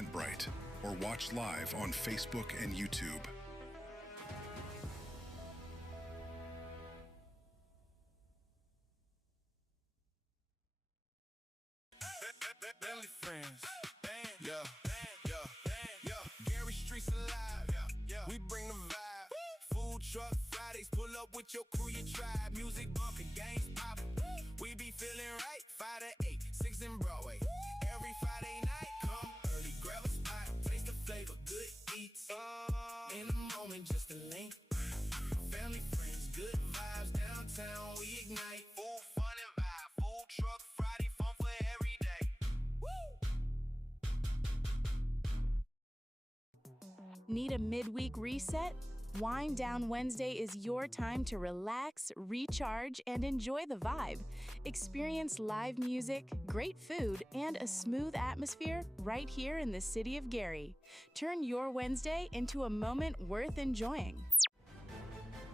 Eventbrite or watch live on Facebook and YouTube. Belly friends, Gary Streets alive, we bring the vibe. Food truck Fridays, pull up with your crew, your tribe. Music bumping, games popping. We be feeling right, 5 to 8, 6 in Broadway. Every Friday night, come early, grab a spot, taste the flavor, good eats. In a moment, just a link. Family, friends, good vibes, downtown, we ignite. Food, fun, and vibe. Food truck Friday, fun for every day. Need a midweek reset? Wind Down Wednesday is your time to relax, recharge, and enjoy the vibe. Experience live music, great food, and a smooth atmosphere right here in the city of Gary. Turn your Wednesday into a moment worth enjoying.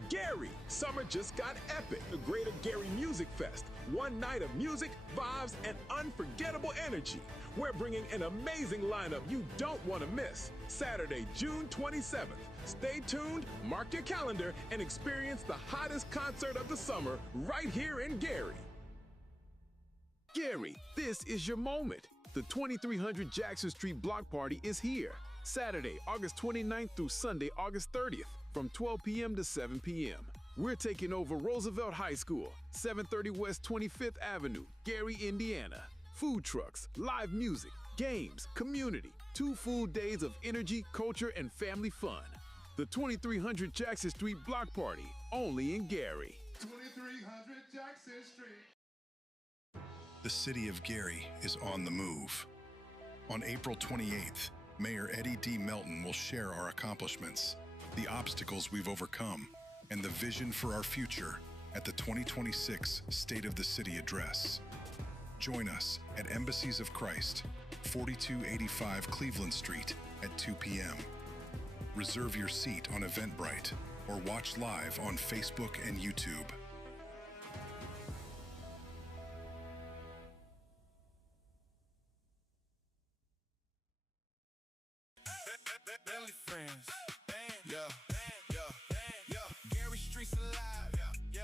Gary, summer just got epic. The Greater Gary Music Fest. One night of music, vibes, and unforgettable energy. We're bringing an amazing lineup you don't want to miss. Saturday, June 27th. Stay tuned, mark your calendar, and experience the hottest concert of the summer right here in Gary. Gary, this is your moment. The 2300 Jackson Street Block Party is here. Saturday, August 29th through Sunday, August 30th, from 12 p.m. to 7 p.m. We're taking over Roosevelt High School, 730 West 25th Avenue, Gary, Indiana. Food trucks, live music, games, community, 2 full days of energy, culture, and family fun. The 2300 Jackson Street Block Party, only in Gary. 2300 Jackson Street. The city of Gary is on the move. On April 28th, Mayor Eddie D. Melton will share our accomplishments, the obstacles we've overcome, and the vision for our future at the 2026 State of the City Address. Join us at Embassies of Christ, 4285 Cleveland Street at 2 p.m. Reserve your seat on Eventbrite or watch live on Facebook and YouTube. Belly friends, Gary Streets alive,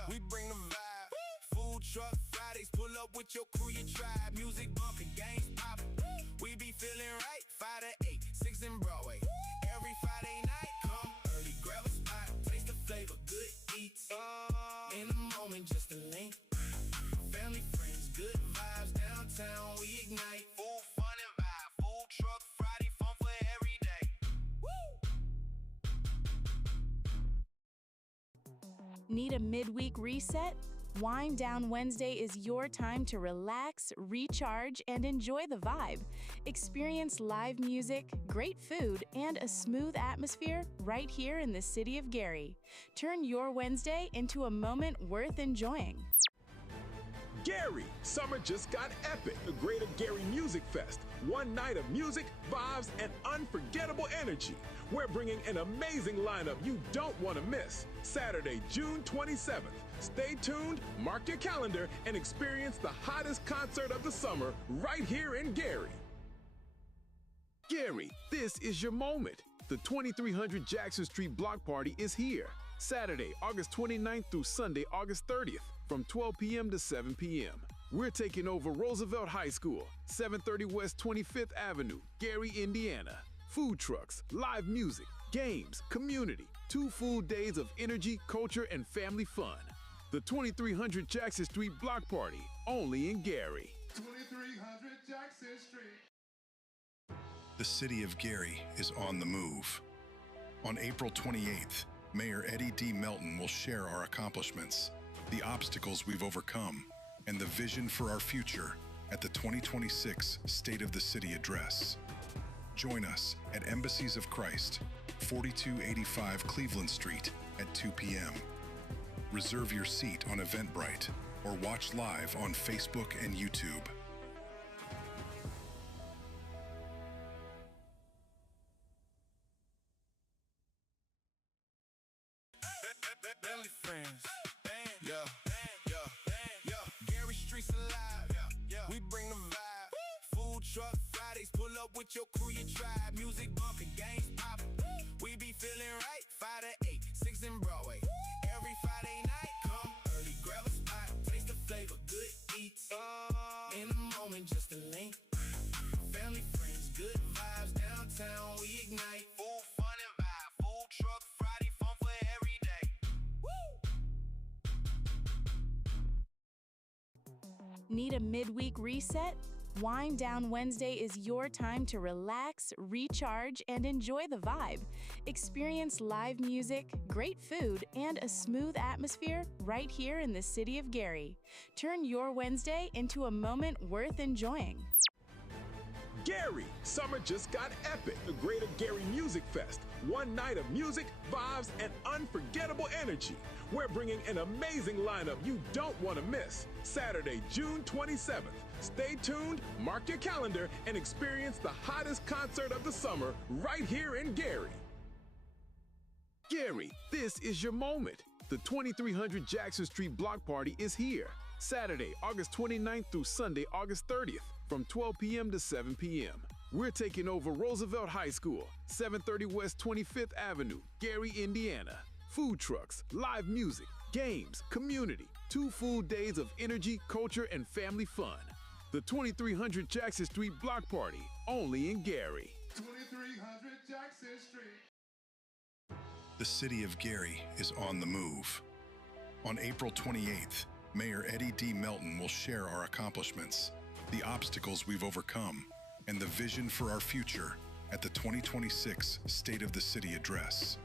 we bring the vibe. Food truck Fridays, pull up with your crew, your tribe. Music bumping, games popping. We be feeling right, 5 to 8, 6 in Broadway. Every Friday night, come early, grab a spot, taste the flavor, good eats. In a moment, just a link. Family, friends, good vibes, downtown, we ignite. Food, fun, and vibe. Food truck Friday, fun for every day. Need a midweek reset? Wind Down Wednesday is your time to relax, recharge, and enjoy the vibe. Experience live music, great food, and a smooth atmosphere right here in the city of Gary. Turn your Wednesday into a moment worth enjoying. Gary, summer just got epic. The Greater Gary Music Fest. One night of music, vibes, and unforgettable energy. We're bringing an amazing lineup you don't want to miss. Saturday, June 27th. Stay tuned, mark your calendar, and experience the hottest concert of the summer right here in Gary. Gary, this is your moment. The 2300 Jackson Street Block Party is here. Saturday, August 29th through Sunday, August 30th, from 12 p.m. to 7 p.m. We're taking over Roosevelt High School, 730 West 25th Avenue, Gary, Indiana. Food trucks, live music, games, community, 2 full days of energy, culture, and family fun. The 2300 Jackson Street Block Party, only in Gary. 2300 Jackson Street. The city of Gary is on the move. On April 28th, Mayor Eddie D. Melton will share our accomplishments, the obstacles we've overcome, and the vision for our future at the 2026 State of the City Address. Join us at Embassies of Christ, 4285 Cleveland Street at 2 p.m. Reserve your seat on Eventbrite or watch live on Facebook and YouTube. Belly friends, Gary Streets alive, we bring the vibe. Food truck Fridays, pull up up with your crew, your tribe. Music bumping, games popping. We be feeling right. 5 to 8, 6 in Broadway. Every Friday night, come early, grab a spot. Taste the flavor, good eats. In a moment, just a link. Family, friends, good vibes. Downtown, we ignite. Full fun and vibe. Full truck, Friday, fun for every day. Woo! Need a midweek reset? Wind Down Wednesday is your time to relax, recharge, and enjoy the vibe. Experience live music, great food, and a smooth atmosphere right here in the city of Gary. Turn your Wednesday into a moment worth enjoying. Gary, summer just got epic. The Greater Gary Music Fest. One night of music, vibes, and unforgettable energy. We're bringing an amazing lineup you don't want to miss. Saturday, June 27th. Stay tuned, mark your calendar, and experience the hottest concert of the summer right here in Gary. Gary, this is your moment. The 2300 Jackson Street Block Party is here. Saturday, August 29th through Sunday, August 30th, from 12 p.m. to 7 p.m. We're taking over Roosevelt High School, 730 West 25th Avenue, Gary, Indiana. Food trucks, live music, games, community, 2 full days of energy, culture, and family fun. The 2300 Jackson Street Block Party, only in Gary. 2300 Jackson Street. The city of Gary is on the move. On April 28th, Mayor Eddie D. Melton will share our accomplishments, the obstacles we've overcome, and the vision for our future at the 2026 State of the City Address.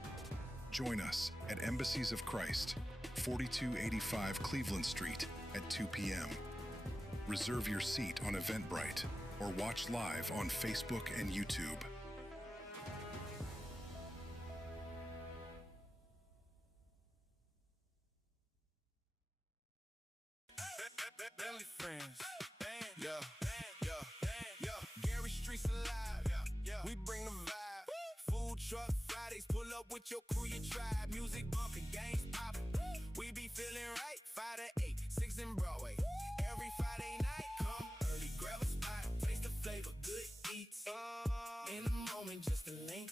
Join us at Embassies of Christ, 4285 Cleveland Street at 2 p.m. Reserve your seat on Eventbrite or watch live on Facebook and YouTube. Family, friends. Yeah. Gary Street's alive. We bring the vibe. Food truck Fridays, pull up with your crew, your tribe. Music bumping, games popping. We be feeling right. 5 to 8, 6 in Broadway. Every Friday night, come early, grab a spot. Taste the flavor, good eats. In a moment, just a link.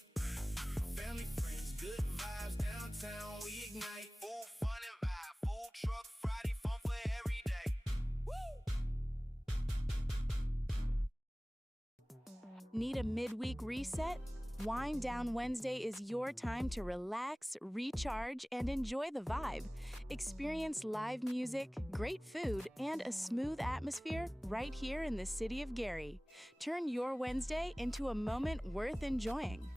Family, friends, good vibes. Downtown, we ignite. Full fun and vibe. Full truck Friday, fun for every day. Woo! Need a midweek reset? Wind Down Wednesday is your time to relax, recharge, and enjoy the vibe. Experience live music, great food, and a smooth atmosphere right here in the city of Gary. Turn your Wednesday into a moment worth enjoying.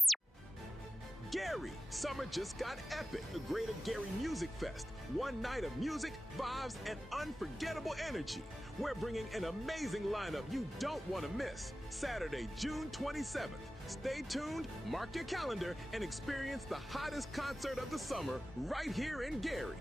Gary, summer just got epic. The Greater Gary Music Fest. One night of music, vibes, and unforgettable energy. We're bringing an amazing lineup you don't want to miss. Saturday, June 27th. Stay tuned, mark your calendar, and experience the hottest concert of the summer right here in Gary.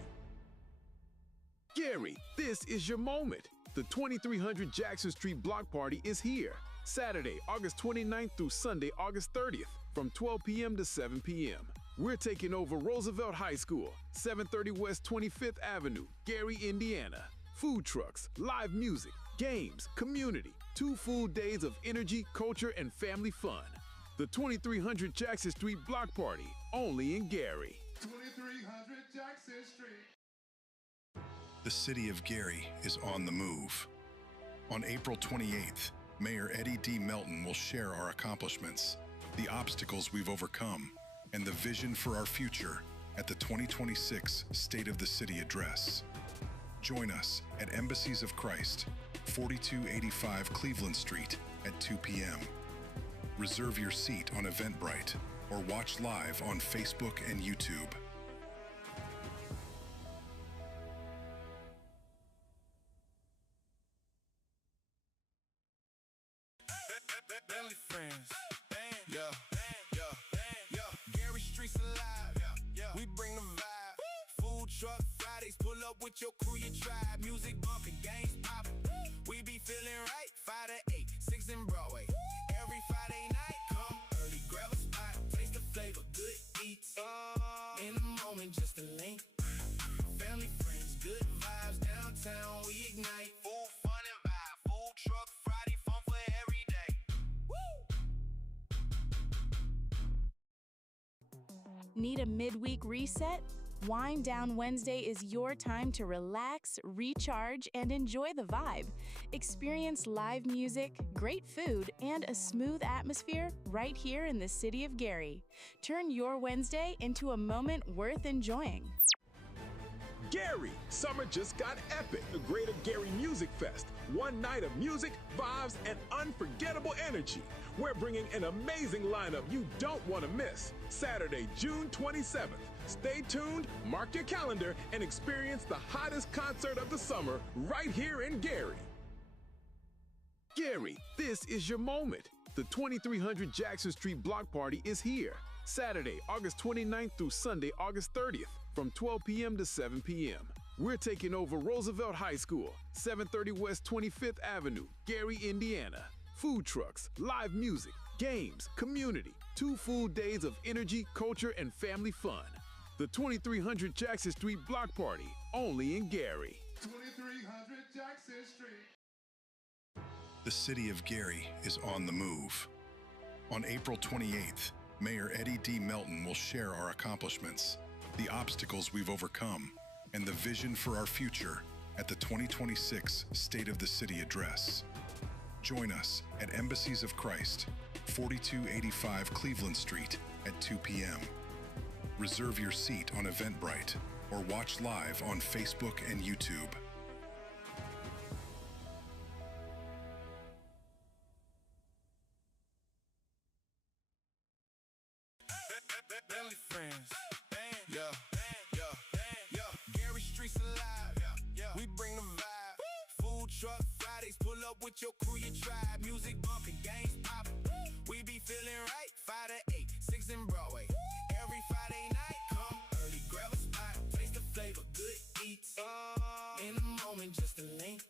Gary, this is your moment. The 2300 Jackson Street Block Party is here. Saturday, August 29th through Sunday, August 30th, from 12 p.m. to 7 p.m. We're taking over Roosevelt High School, 730 West 25th Avenue, Gary, Indiana. Food trucks, live music, games, community, 2 full days of energy, culture, and family fun. The 2300 Jackson Street Block Party, only in Gary. 2300 Jackson Street. The city of Gary is on the move. On April 28th, Mayor Eddie D. Melton will share our accomplishments, the obstacles we've overcome, and the vision for our future at the 2026 State of the City Address. Join us at Embassies of Christ, 4285 Cleveland Street at 2 p.m. Reserve your seat on Eventbrite or watch live on Facebook and YouTube. Family, friends. Gary Street's alive. We bring the vibe. Food truck Fridays, pull up with your crew, your tribe. Music bumping, games popping. We be feeling right. 5 to 8, 6 in Broadway. Every Friday night, come early, grab a spot. Taste the flavor, good eats. In a moment, just a link. Family, friends, good vibes. Downtown, we ignite. Full fun and vibe. Full truck Friday, fun for every day. Woo! Need a midweek reset? Wind Down Wednesday is your time to relax, recharge, and enjoy the vibe. Experience live music, great food, and a smooth atmosphere right here in the city of Gary. Turn your Wednesday into a moment worth enjoying. Gary, summer just got epic. The Greater Gary Music Fest. One night of music, vibes, and unforgettable energy. We're bringing an amazing lineup you don't want to miss. Saturday, June 27th. Stay tuned, mark your calendar, and experience the hottest concert of the summer right here in Gary. Gary, this is your moment. The 2300 Jackson Street Block Party is here. Saturday, August 29th through Sunday, August 30th, from 12 p.m. to 7 p.m. We're taking over Roosevelt High School, 730 West 25th Avenue, Gary, Indiana. Food trucks, live music, games, community, 2 full days of energy, culture, and family fun. The 2300 Jackson Street Block Party, only in Gary. 2300 Jackson Street. The city of Gary is on the move. On April 28th, Mayor Eddie D. Melton will share our accomplishments, the obstacles we've overcome, and the vision for our future at the 2026 State of the City Address. Join us at Embassies of Christ, 4285 Cleveland Street at 2 p.m. Reserve your seat on Eventbrite or watch live on Facebook and YouTube. Belly friends. Yeah. Gary Streets alive. We bring the vibe. Food truck Fridays, pull up with your crew, your tribe. Music bumping, games popping. We be feeling right. 5 to 8, 6 in Broadway. Every Friday night, come early, grab a spot, taste the flavor, good eats. In a moment, just a link.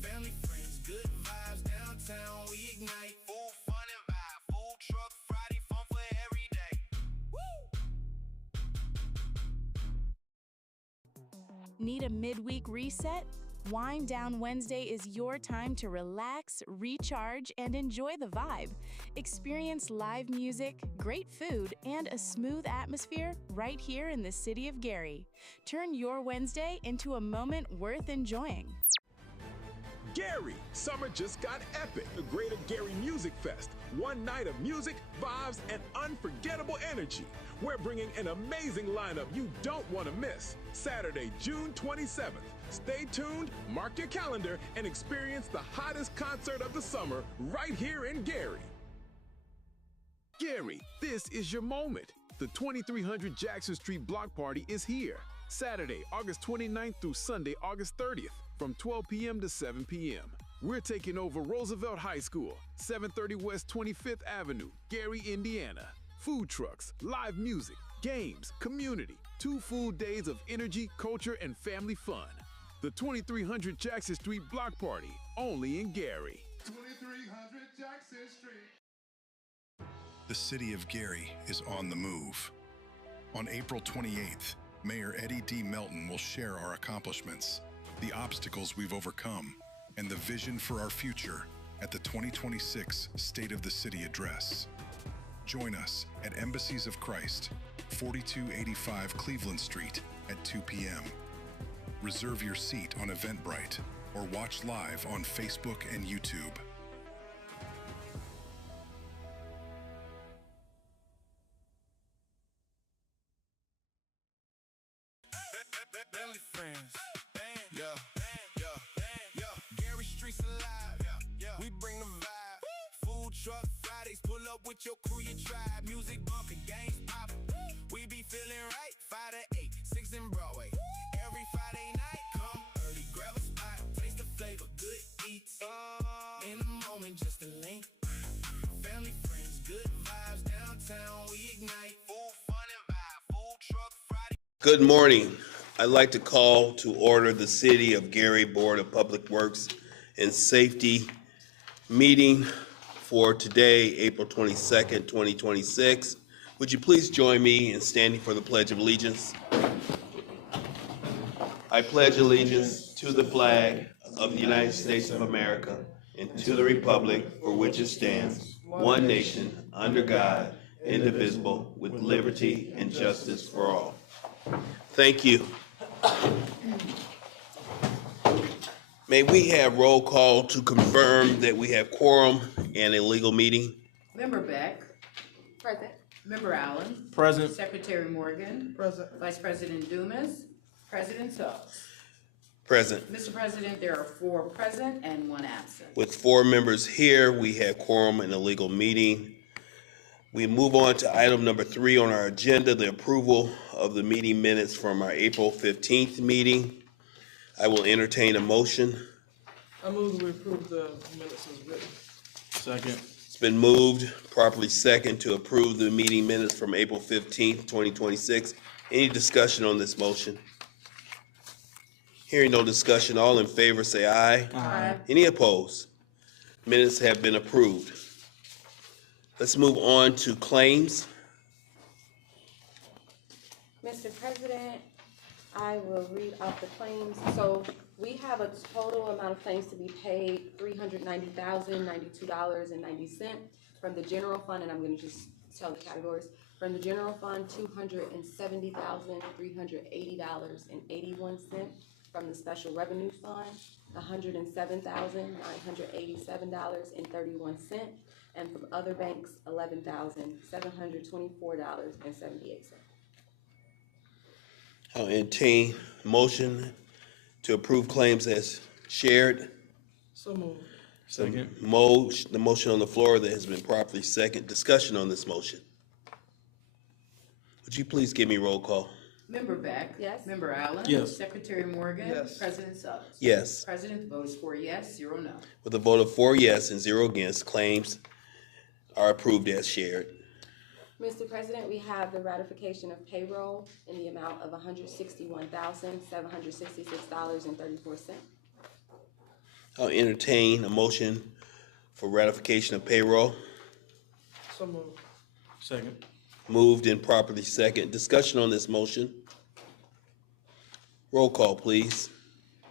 Family, friends, good vibes downtown. We ignite. Full fun and vibe. Food truck Friday, fun for every day. Need a midweek reset? Wind Down Wednesday is your time to relax, recharge, and enjoy the vibe. Experience live music, great food, and a smooth atmosphere right here in the city of Gary. Turn your Wednesday into a moment worth enjoying. Gary, summer just got epic. The Greater Gary Music Fest. One night of music, vibes, and unforgettable energy. We're bringing an amazing lineup you don't want to miss. Saturday, June 27th. Stay tuned, mark your calendar, and experience the hottest concert of the summer right here in Gary. Gary, this is your moment. The 2300 Jackson Street Block Party is here. Saturday, August 29th through Sunday, August 30th, from 12 p.m. to 7 p.m. We're taking over Roosevelt High School, 730 West 25th Avenue, Gary, Indiana. Food trucks, live music, games, community, 2 full days of energy, culture, and family fun. The 2300 Jackson Street Block Party, only in Gary. 2300 Jackson Street. The city of Gary is on the move. On April 28th, Mayor Eddie D. Melton will share our accomplishments, the obstacles we've overcome, and the vision for our future at the 2026 State of the City Address. Join us at Embassies of Christ, 4285 Cleveland Street at 2 p.m. Reserve your seat on Eventbrite or watch live on Facebook and YouTube. Belly friends. Gary Streets alive. We bring the vibe. Food truck Fridays, pull up with your crew, your tribe. Music bumping, games popping. We be feeling right. 5 to 8, 6 in Broadway. Every Friday night, come early, grab a spot, taste the flavor, good eats. In a moment, just a link. Family, friends, good vibes downtown. We ignite. Full fun and vibe. Food truck Friday. Good morning. I'd like to call to order the City of Gary Board of Public Works and Safety meeting for today, April 22nd, 2026. Would you please join me in standing for the Pledge of Allegiance? I pledge allegiance to the flag of the United States of America and to the republic for which it stands, one nation, under God, indivisible, with liberty and justice for all. Thank you. May we have roll call to confirm that we have quorum and a legal meeting? Member Beck. Present. Member Allen. Present. Secretary Morgan. Present. Vice President Dumas. President Tubbs. Present. Mr. President, there are 4 present and 1 absent. With 4 members here, we have quorum and a legal meeting. We move on to item number 3 on our agenda, the approval of the meeting minutes from our April 15th meeting. I will entertain a motion. I move that we approve the minutes as written. Second. It's been moved, properly second, to approve the meeting minutes from April 15th, 2026. Any discussion on this motion? Hearing no discussion, all in favor say aye. Aye. Any opposed? Minutes have been approved. Let's move on to claims. Mr. President, I will read off the claims. So we have a total amount of claims to be paid, $390,092.90 from the general fund, and I'm gonna just tell the categories. From the general fund, $270,380.81. From the special revenue fund, $107,987.31. And from other banks, $11,724.78. I'll entertain a motion to approve claims as shared. So moved. Second. The motion on the floor that has been properly second. Discussion on this motion. Would you please give me roll call? Member Beck. Yes. Member Allen. Yes. Secretary Morgan. Yes. President Tubbs. Yes. President, the vote is 4 yes, 0 no. With a vote of 4 yes and 0 against, claims are approved as shared. Mr. President, we have the ratification of payroll in the amount of $161,766.34. I'll entertain a motion for ratification of payroll. So moved. Second. Moved and properly second. Discussion on this motion. Roll call, please.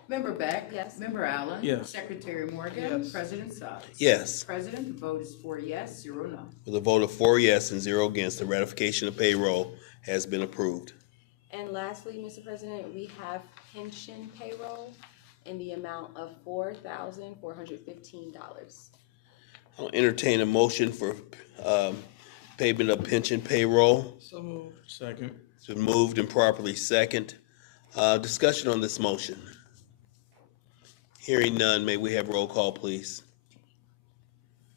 Member Beck. Yes. Member Allen. Yes. Secretary Morgan. Yes. President Tubbs. Yes. President, the vote is 4 yes, 0 no. With a vote of 4 yes and 0 against, the ratification of payroll has been approved. And lastly, Mr. President, we have pension payroll in the amount of $4,415. I'll entertain a motion for payment of pension payroll. So moved. Second. It's been moved and properly second. Discussion on this motion. Hearing none, may we have roll call, please?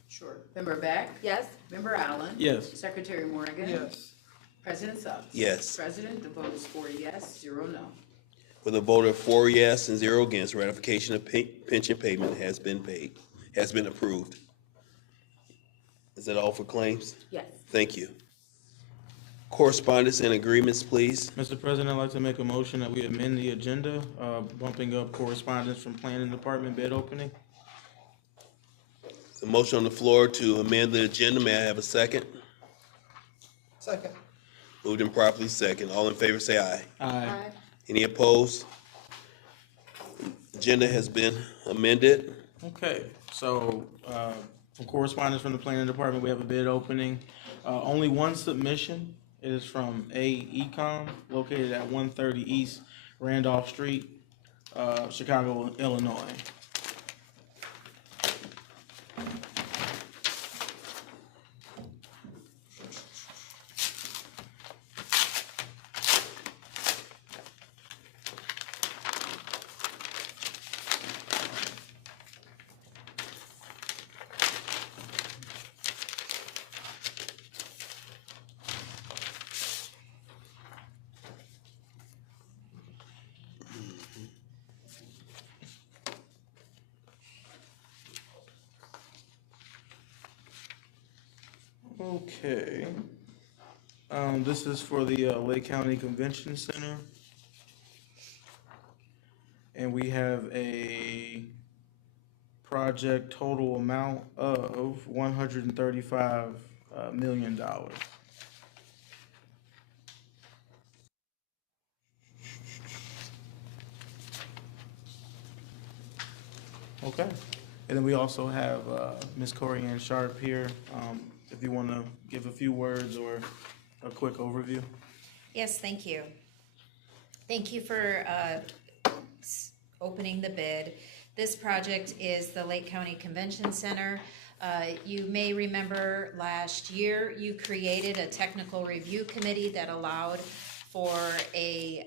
Sure. Member Beck. Yes. Member Allen. Yes. Secretary Morgan. Yes. President Tubbs. Yes. President, the vote is 4 yes, 0 no. With a vote of 4 yes and 0 against, ratification of pension payment has been approved. Is that all for claims? Yes. Thank you. Correspondence and agreements, please. Mr. President, I'd like to make a motion that we amend the agenda, bumping up correspondence from Planning Department bid opening. The motion on the floor to amend the agenda. May I have a second? Second. Moved and properly second. All in favor say aye. Aye. Any opposed? Agenda has been amended. Okay, so, from correspondence from the Planning Department, we have a bid opening. Only one submission. It is from A Ecom, located at 130 East Randolph Street, Chicago, Illinois. Okay. This is for the Lake County Convention Center. And we have a project total amount of $135 million. Okay. And then we also have Ms. Corianne Sharp here, if you want to give a few words or a quick overview. Yes, thank you. Thank you for opening the bid. This project is the Lake County Convention Center. You may remember last year you created a technical review committee that allowed for a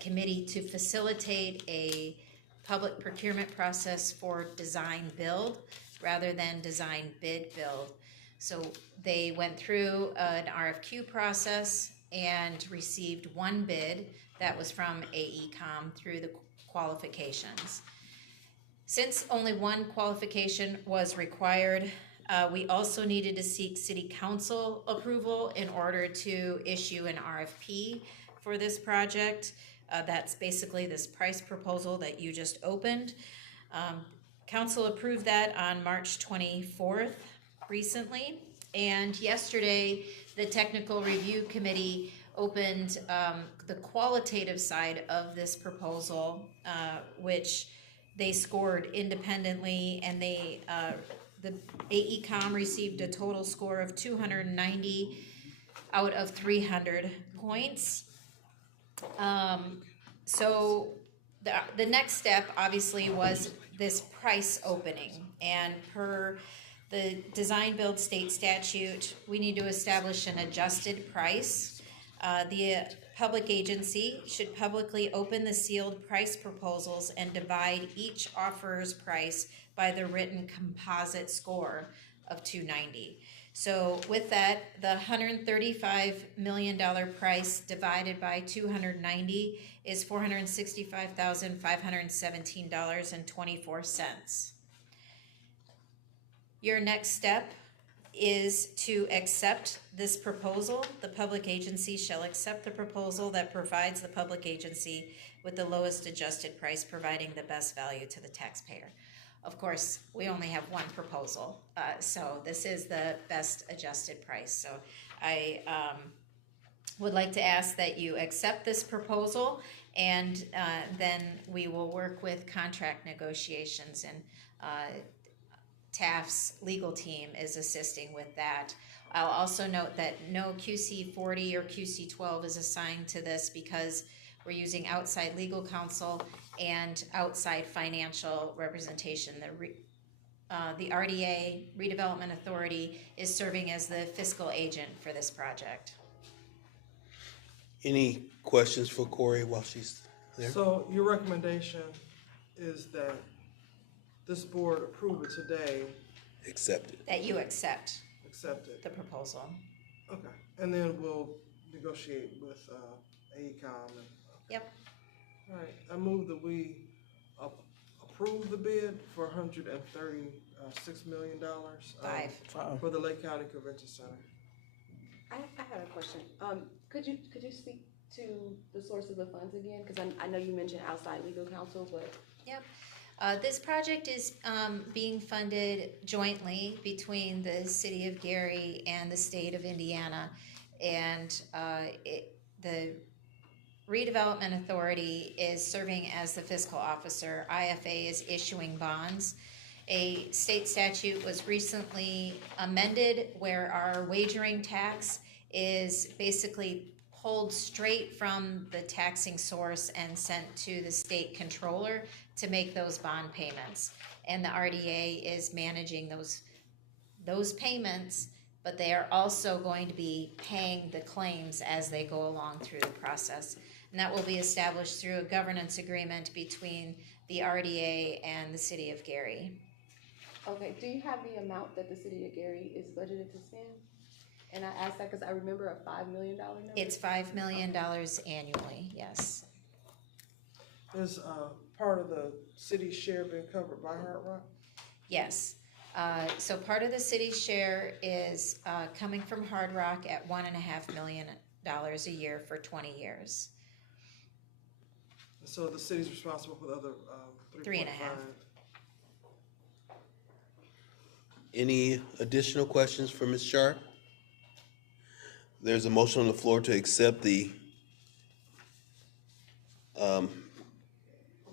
committee to facilitate a public procurement process for design build rather than design bid build. So they went through an RFQ process and received one bid that was from AECom through the qualifications. Since only one qualification was required, we also needed to seek city council approval in order to issue an RFP for this project. That's basically this price proposal that you just opened. Council approved that on March 24th recently. And yesterday, the technical review committee opened the qualitative side of this proposal, which they scored independently, and they the AECom received a total score of 290 out of 300 points. So the next step obviously was this price opening, and per the design build state statute, we need to establish an adjusted price. The public agency should publicly open the sealed price proposals and divide each offeror's price by the written composite score of 290. So with that, the $135 million price divided by 290 is $465,517.24. Your next step is to accept this proposal. The public agency shall accept the proposal that provides the public agency with the lowest adjusted price, providing the best value to the taxpayer. Of course, we only have one proposal, so this is the best adjusted price. So I would like to ask that you accept this proposal, and then we will work with contract negotiations, and TAF's legal team is assisting with that. I'll also note that no QC 40 or QC 12 is assigned to this because we're using outside legal counsel and outside financial representation. The RDA, Redevelopment Authority, is serving as the fiscal agent for this project. Any questions for Corey while she's there? So your recommendation is that this board approve it today, Accept it. That you accept accept it? the proposal. Okay, and then we'll negotiate with AECom and. Yep. All right, I move that we approve the bid for $136 million. For the Lake County Convention Center. I had a question. Could you speak to the source of the funds again? Because I know you mentioned outside legal counsel, but. Yep. This project is being funded jointly between the City of Gary and the State of Indiana, and the Redevelopment Authority is serving as the fiscal officer. IFA is issuing bonds. A state statute was recently amended where our wagering tax is basically pulled straight from the taxing source and sent to the state controller to make those bond payments. And the RDA is managing those payments, but they are also going to be paying the claims as they go along through the process. And that will be established through a governance agreement between the RDA and the City of Gary. Okay, do you have the amount that the City of Gary is budgeted to spend? And I asked that because I remember a $5 million number. It's $5 million annually, yes. Is part of the city's share been covered by Hard Rock? Yes. So part of the city's share is coming from Hard Rock at $1.5 million a year for 20 years. So the city's responsible for the other 3.5? Any additional questions for Ms. Sharp? There's a motion on the floor to accept the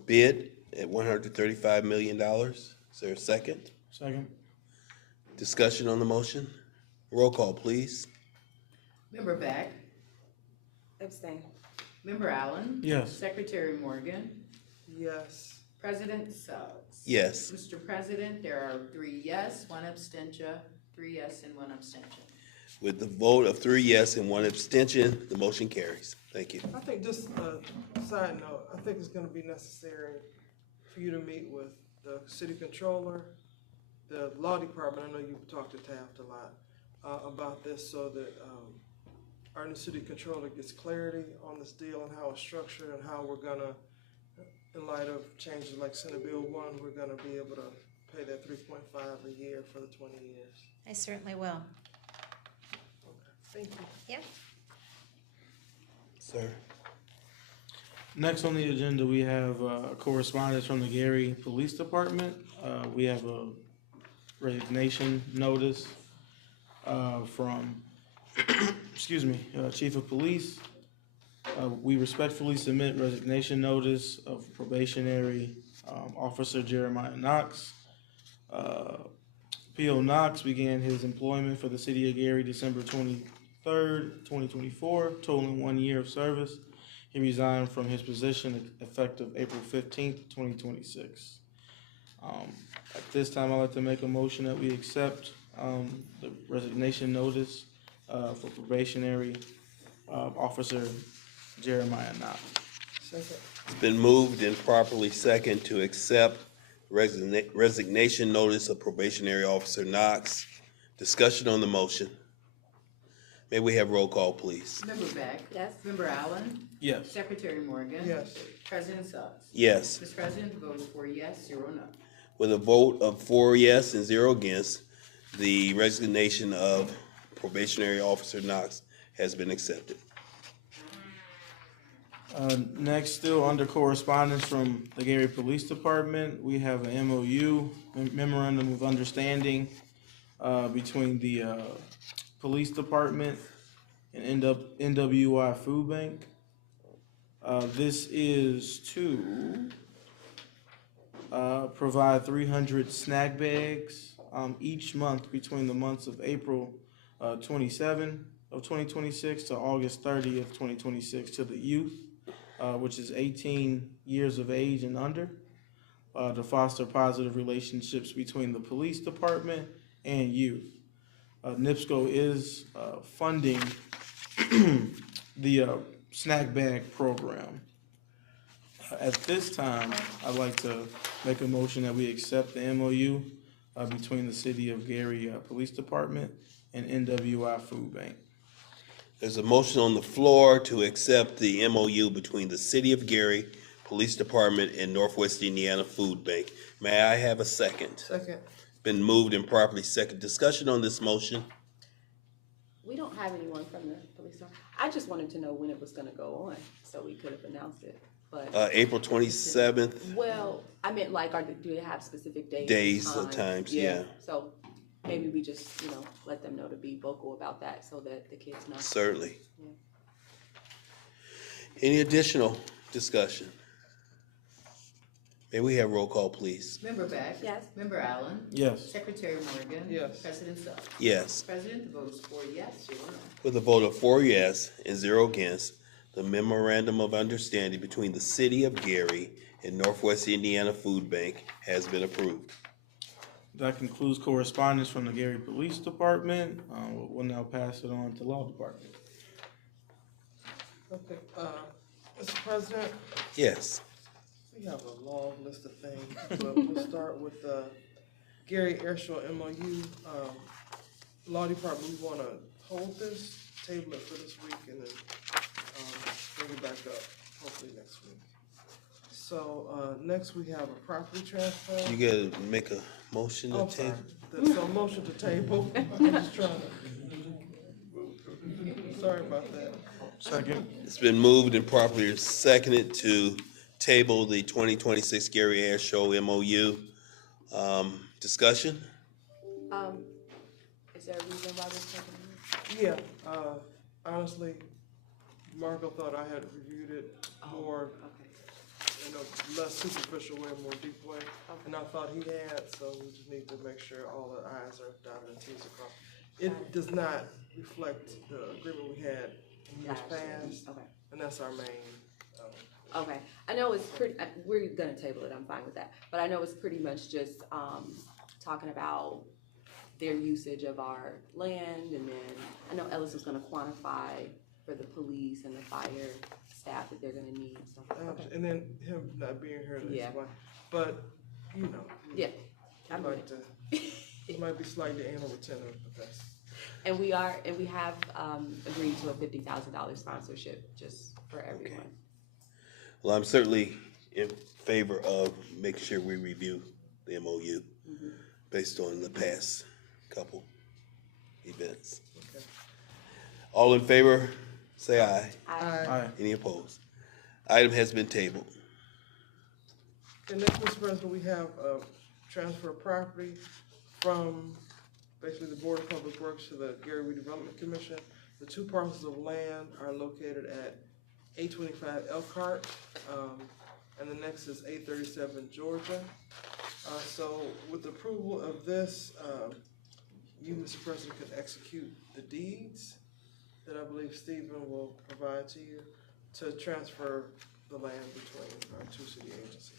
bid at $135 million. Is there a second? Second. Discussion on the motion? Roll call, please. Member Beck? Abstain. Member Allen? Yes. Secretary Morgan? Yes. President Suggs? Yes. Mr. President, there are 3 yes, 1 abstention, 3 yes and 1 abstention. With the vote of 3 yes and 1 abstention, the motion carries. Thank you. I think just a side note, I think it's gonna be necessary for you to meet with the city controller, the law department. I know you've talked to Taft a lot about this, so that our new city controller gets clarity on this deal and how it's structured and how we're gonna, in light of changes like Senate Bill 1, we're gonna be able to pay that 3.5 a year for the 20 years. I certainly will. Thank you. Yep. Sir. Next on the agenda, we have correspondence from the Gary Police Department. We have a resignation notice from, excuse me, Chief of Police. We respectfully submit resignation notice of probationary Officer Jeremiah Knox. P.O. Knox began his employment for the City of Gary December 23rd, 2024, totaling 1 year of service. He resigned from his position effective April 15th, 2026. At this time, I'd like to make a motion that we accept the resignation notice for probationary Officer Jeremiah Knox. Second. It's been moved and properly second to accept resignation notice of probationary officer Knox. Discussion on the motion. May we have roll call, please? Member Beck? Yes. Member Allen? Yes. Secretary Morgan? Yes. President Suggs? Yes. Mr. President, the vote is 4 yes, 0 no. With a vote of 4 yes and 0 against, the resignation of probationary officer Knox has been accepted. Next, still under correspondence from the Gary Police Department, we have an MOU, Memorandum of Understanding, between the Police Department and NWI Food Bank. This is to provide 300 snack bags each month between the months of April 27 of 2026 to August 30 of 2026 to the youth, which is 18 years of age and under, to foster positive relationships between the police department and youth. NIPSCO is funding the snack bag program. At this time, I'd like to make a motion that we accept the MOU between the City of Gary Police Department and NWI Food Bank. There's a motion on the floor to accept the MOU between the City of Gary Police Department and Northwest Indiana Food Bank. May I have a second? Second. Been moved and properly second. Discussion on this motion? We don't have anyone from the police department. I just wanted to know when it was gonna go on, so we could have announced it, but, April 27th, well, I meant like, do they have specific days? days or times, yeah. So maybe we just, let them know to be vocal about that so that the kids know. Certainly. Yeah. Any additional discussion? May we have roll call, please? Member Beck? Yes. Member Allen? Yes. Secretary Morgan? Yes. President Suggs? Yes. President, the vote is 4 yes, 0 no. With a vote of 4 yes and 0 against, the memorandum of understanding between the City of Gary and Northwest Indiana Food Bank has been approved. That concludes correspondence from the Gary Police Department. We'll now pass it on to Law Department. Okay, Mr. President, Yes. we have a long list of things, but we'll start with Gary Airshow MOU. Law Department, we wanna hold this, table it for this week, and then bring it back up, hopefully next week. So, next we have a property transfer. You gotta make a motion to I'm sorry. table. So, motion to table. I'm just trying to. Sorry about that. Second. It's been moved and properly seconded to table the 2026 Gary Air Show MOU. Discussion? Is there a reason why this taking? Yeah, honestly, Marco thought I had reviewed it more, Okay. in a less superficial way, a more deep way. And I thought he had, so we just need to make sure all the i's are dotted and t's are crossed. It does not reflect the agreement we had in years past, Okay. and that's our main, Okay, I know it's pretty, we're gonna table it, I'm fine with that, but I know it's pretty much just, talking about their usage of our land, and then, I know Ellis was gonna quantify for the police and the fire staff that they're gonna need, so, okay. and then him not being here to Yeah. explain. But, you know. Yeah, I'd like to, it might be slightly anal retentive, but that's. And we have, agreed to a $50,000 sponsorship, just for everyone. Well, I'm certainly in favor of making sure we review the MOU based on the past couple events. Okay. All in favor, say aye. Aye. Any opposed? Item has been tabled. And next, Mr. President, we have a transfer of property from basically the Board of Public Works to the Gary Redevelopment Commission. The two parcels of land are located at 825 Elkhart, and the next is 837 Georgia. So with approval of this, you, Mr. President, could execute the deeds that I believe Stephen will provide to you to transfer the land between our two city agencies.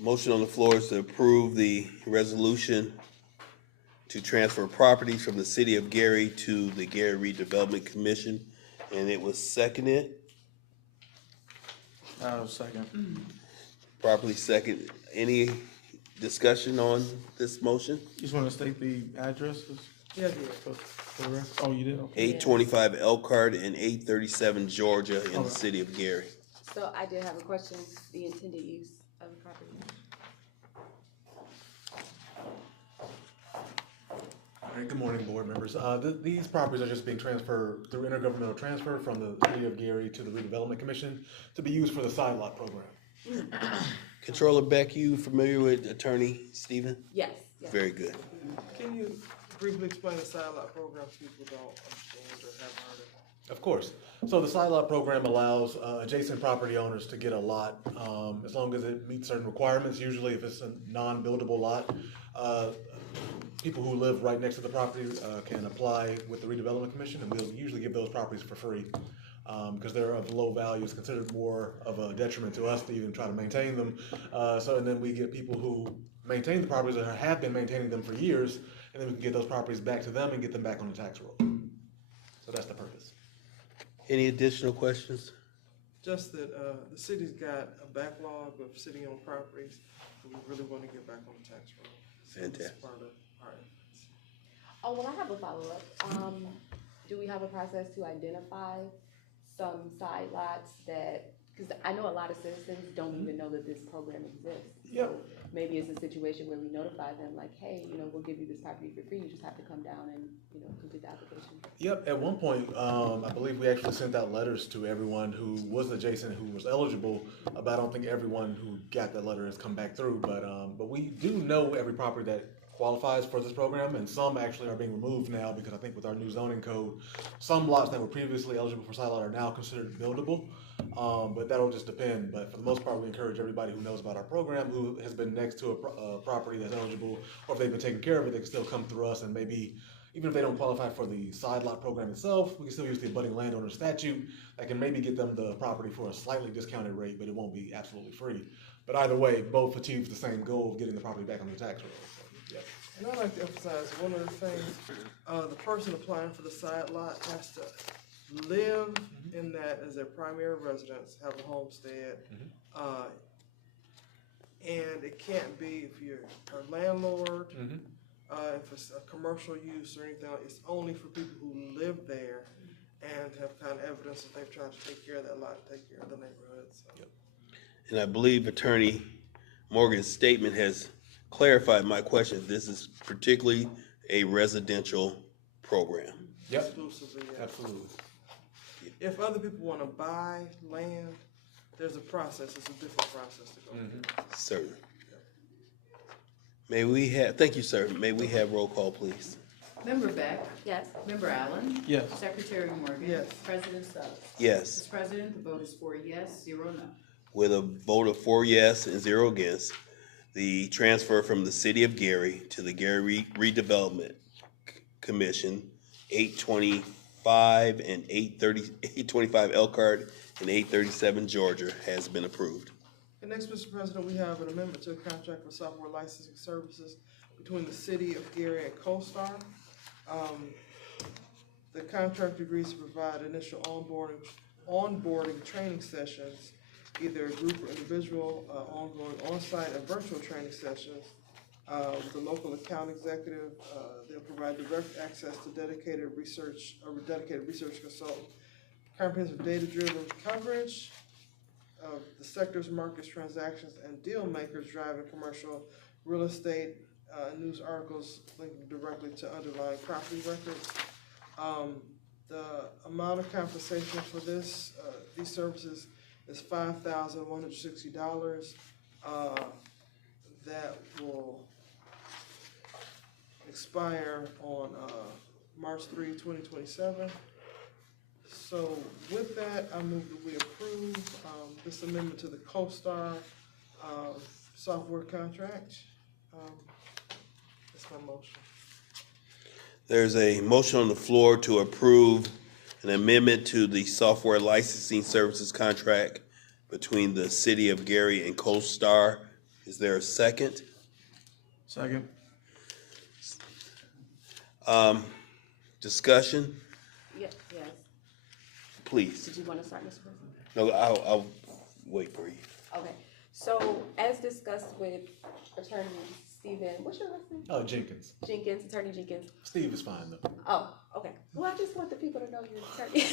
Motion on the floor is to approve the resolution to transfer properties from the city of Gary to the Gary Redevelopment Commission, and it was seconded. Second. Properly second. Any discussion on this motion? You just wanna state the addresses? Yeah, yeah. Oh, you did? Okay. 825 Elkhart and 837 Georgia in the Okay. city of Gary. So I did have a question, the intended use of the property. All right, good morning, board members. These properties are just being transferred through intergovernmental transfer from the city of Gary to the Redevelopment Commission to be used for the side lot program. Controller Beck, you familiar with Attorney Stephen? Yes. Yes. Very good. Can you briefly explain the side lot program so people don't understand or haven't heard it? Of course. So the side lot program allows adjacent property owners to get a lot as long as it meets certain requirements. Usually if it's a non-buildable lot, people who live right next to the property can apply with the Redevelopment Commission, and we'll usually give those properties for free because they're of low value. It's considered more of a detriment to us to even try to maintain them. And then we get people who maintain the properties or have been maintaining them for years, and then we can get those properties back to them and get them back on the tax roll. So that's the purpose. Any additional questions? Just that the city's got a backlog of city-owned properties, and we really want to get back on the tax roll. So it's Fantastic. part of our efforts. Oh, well, I have a follow-up. Do we have a process to identify some side lots that, because I know a lot of citizens don't even know that this program exists. Yep. So maybe it's a situation where we notify them like, hey, we'll give you this property for free, you just have to come down and, complete the application. Yep, at one point, I believe we actually sent out letters to everyone who was adjacent, who was eligible, but I don't think everyone who got that letter has come back through, but we do know every property that qualifies for this program, and some actually are being removed now because I think with our new zoning code, some lots that were previously eligible for side lot are now considered buildable, but that'll just depend. But for the most part, we encourage everybody who knows about our program, who has been next to a property that's eligible, or if they've been taking care of it, they can still come through us, and maybe even if they don't qualify for the side lot program itself, we can still use the abutting landowner statute that can maybe get them the property for a slightly discounted rate, but it won't be absolutely free. But either way, both achieve the same goal of getting the property back on the tax roll. So, yeah. And I'd like to emphasize one of the things, the person applying for the side lot has to live in that as their primary residence, have a homestead. And it can't be if you're a landlord, if it's a commercial use or anything, it's only for people who live there and have kind of evidence that they've tried to take care of that lot, take care of the neighborhood, so. And I believe Attorney Morgan's statement has clarified my question. This is particularly a residential program. Yep, Exclusively, yeah. absolutely. If other people want to buy land, there's a process, it's a different process to go through. Certainly. May we have, thank you, sir. May we have roll call, please? Member Beck? Yes. Member Allen? Yes. Secretary Morgan? Yes. President Stubbs? Yes. Mr. President, the vote is 4 yes, 0 no. With a vote of 4 yes and 0 against, the transfer from the City of Gary to the Gary Redevelopment Commission, 825 and 825 Elkhart and 837 Georgia has been approved. And next, Mr. President, we have an amendment to a contract for software licensing services between the City of Gary and CoStar. The contract agrees to provide initial onboarding training sessions, either a group or individual, ongoing on-site and virtual training sessions. With the local account executive, they'll provide direct access to dedicated research consultant, comprehensive data-driven coverage of the sectors, markets, transactions, and deal makers driving commercial real estate, news articles linking directly to underlying property records. The amount of compensation for these services is $5,160. That will expire on March 3, 2027. So with that, I move that we approve this amendment to the CoStar software contract. That's my motion. There's a motion on the floor to approve an amendment to the software licensing services contract between the City of Gary and CoStar. Is there a second? Second. Discussion, Yes. please. Did you want to start, Mr. President? No, I'll wait for you. Okay, so as discussed with Attorney Stephen, what's your last name? Jenkins. Jenkins, Attorney Jenkins. Steve is fine though. Oh, okay. Well, I just want the people to know you're an attorney.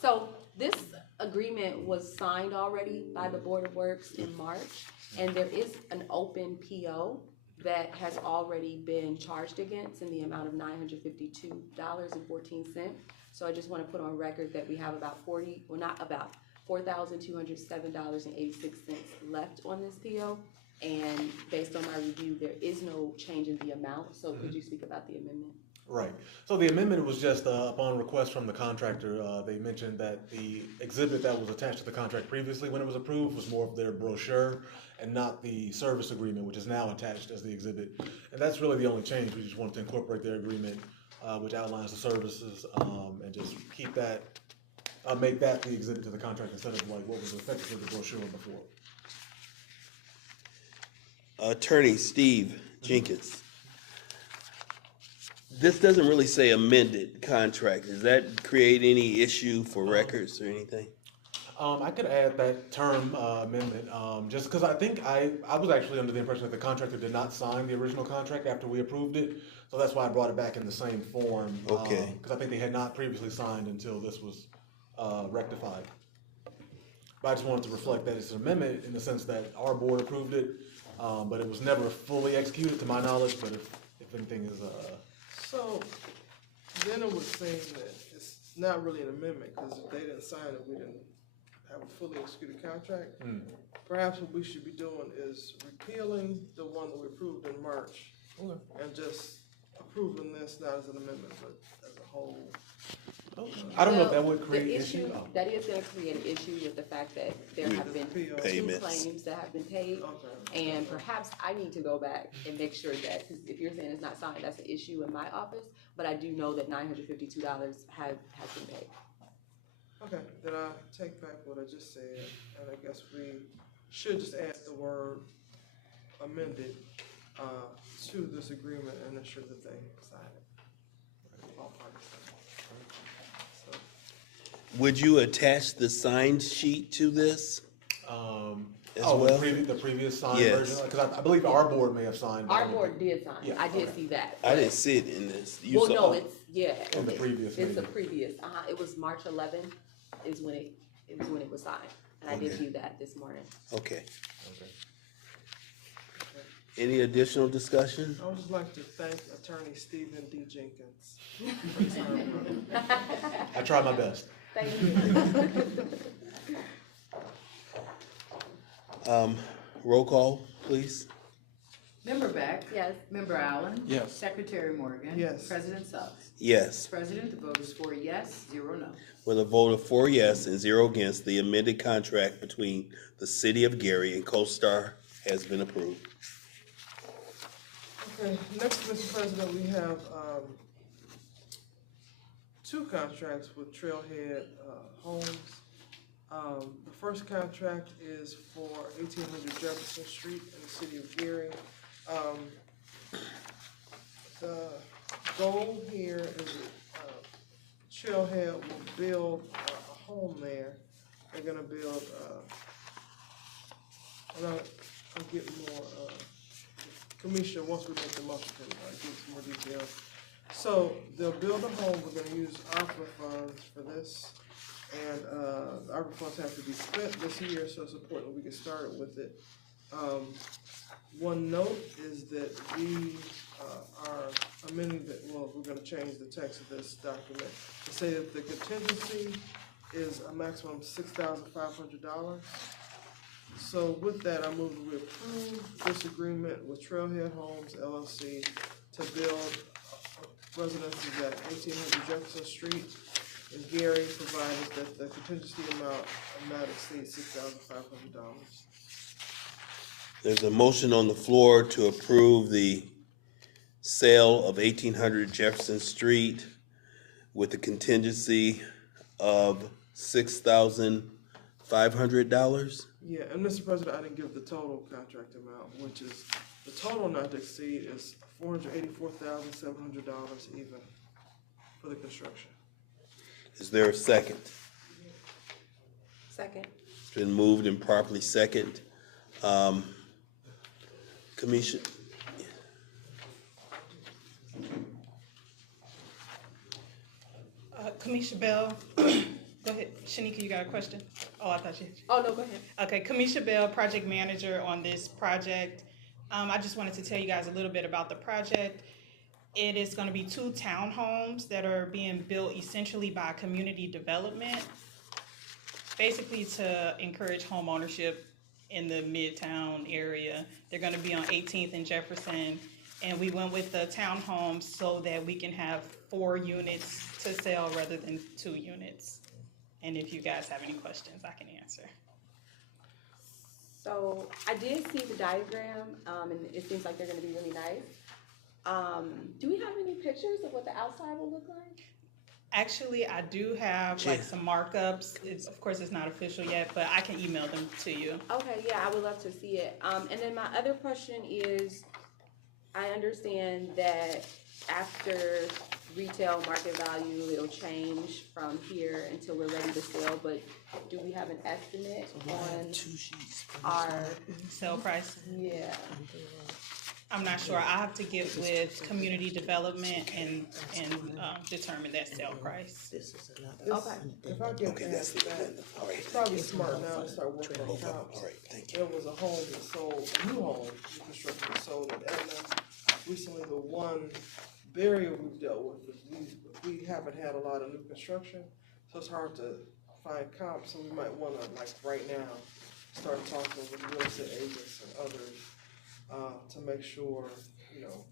So this agreement was signed already by the Board of Works in March, and there is an open PO that has already been charged against in the amount of $952.14. So I just want to put on record that we have about $4,207.86 left on this PO. And based on my review, there is no change in the amount. So could you speak about the amendment? Right. So the amendment was just upon request from the contractor. They mentioned that the exhibit that was attached to the contract previously when it was approved was more of their brochure and not the service agreement, which is now attached as the exhibit. And that's really the only change. We just wanted to incorporate their agreement, which outlines the services, and just keep that, make that the exhibit to the contract instead of like what was effectively the brochure before. Attorney Steve Jenkins. This doesn't really say amended contract. Does that create any issue for records or anything? I could add that term amendment, just because I think I was actually under the impression that the contractor did not sign the original contract after we approved it. So that's why I brought it back in the same form. Okay. Because I think they had not previously signed until this was rectified. But I just wanted to reflect that it's an amendment in the sense that our board approved it, but it was never fully executed to my knowledge. But if anything is... So then it would seem that it's not really an amendment, because if they didn't sign it, we didn't have a fully executed contract. Perhaps what we should be doing is repealing the one that we approved in March, and just approving this not as an amendment, but as a whole. I don't know if that would create The an issue. that is gonna create an issue with the fact that there have been two Payments. claims that have been paid. And perhaps I need to go back and make sure that, because if you're saying it's not signed, that's an issue in my office, but I do know that $952 has been paid. Okay, then I take back what I just said, and I guess we should just add the word amended to this agreement and ensure that they sign it. All parties sign it. Would you attach the signed sheet to this? As well? The previous signed Yes. version? Because I believe our board may have signed. Our board did sign, Yeah, I did okay. see that. I didn't see it in this. You Well, saw- no, it's, yeah. In the previous It's the meeting. previous, it was March 11th is when it was signed, and I did Okay. view that this morning. Okay. Any additional discussion? I would just like to thank Attorney Stephen D. Jenkins for his hard work. I tried my best. Thank you. Roll call, please. Member Beck? Yes. Member Allen? Yes. Secretary Morgan? Yes. President Suggs? Yes. President, the vote is 4 yes, 0 no. With a vote of 4 yes and 0 against, the amended contract between the City of Gary and CoStar has been approved. Okay, next, Mr. President, we have, two contracts with Trailhead, Homes. The first contract is for 1800 Jefferson Street in the city of Gary. The goal here is that, Trailhead will build a home there. They're gonna build, and I'll get more, Commissioner, once we make the motion, can give some more details. So they'll build a home, we're gonna use ARPA funds for this. And, the ARPA funds have to be spent this year, so it's important that we get started with it. One note is that we, are amending we're gonna change the text of this document to say that the contingency is a maximum of $6,500. So with that, I move that we approve this agreement with Trailhead Homes LLC to build residences at 1800 Jefferson Street in Gary, provided that the contingency amount not exceed $6,500. There's a motion on the floor to approve the sale of 1800 Jefferson Street with the contingency of $6,500. Yeah, and Mr. President, I didn't give the total contract amount, which is, the total not to exceed is $484,700 even for the construction. Is there a second? Second. It's been moved and properly second. Commission, Kamisha Bell, go ahead. Shanika, you got a question? Oh, I thought you. Oh, no, go ahead. Okay, Kamisha Bell, project manager on this project. I just wanted to tell you guys a little bit about the project. It is going to be 2 townhomes that are being built essentially by community development, basically to encourage home ownership in the Midtown area. They're going to be on 18th and Jefferson, and we went with the townhomes so that we can have 4 units to sell rather than 2 units. And if you guys have any questions, I can answer. So I did see the diagram, and it seems like they're going to be really nice. Do we have any pictures of what the outside will look like? Actually, I do have like some markups. Of course, it's not official yet, but I can email them to you. Okay, yeah, I would love to see it. And then my other question is, I understand that after retail market value, it'll change from here until we're ready to sell, but do we have an estimate on our sale price? Yeah. I'm not sure. I have to get with community development and determine that sale price. Okay. If I get past that, it's probably smart now to start working on comps. There was a home that sold, a new home, new construction that sold in Atlanta. Recently, the one barrier we've dealt with is we haven't had a lot of new construction, so it's hard to find comps, so we might wanna, like, right now, start talking with real estate agents and others, to make sure, you know,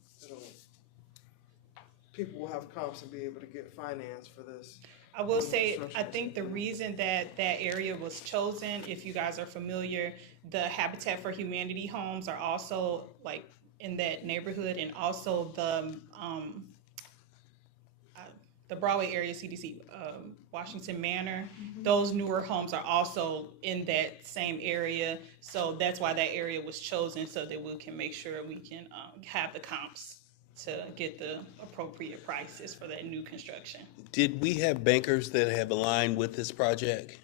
people will have comps and be able to get finance for this. I will say, I think the reason that that area was chosen, if you guys are familiar, the Habitat for Humanity homes are also like in that neighborhood, and also the Broadway area CDC, Washington Manor, those newer homes are also in that same area. So that's why that area was chosen, so that we can make sure we can have the comps to get the appropriate prices for that new construction. did we have bankers that have aligned with this project?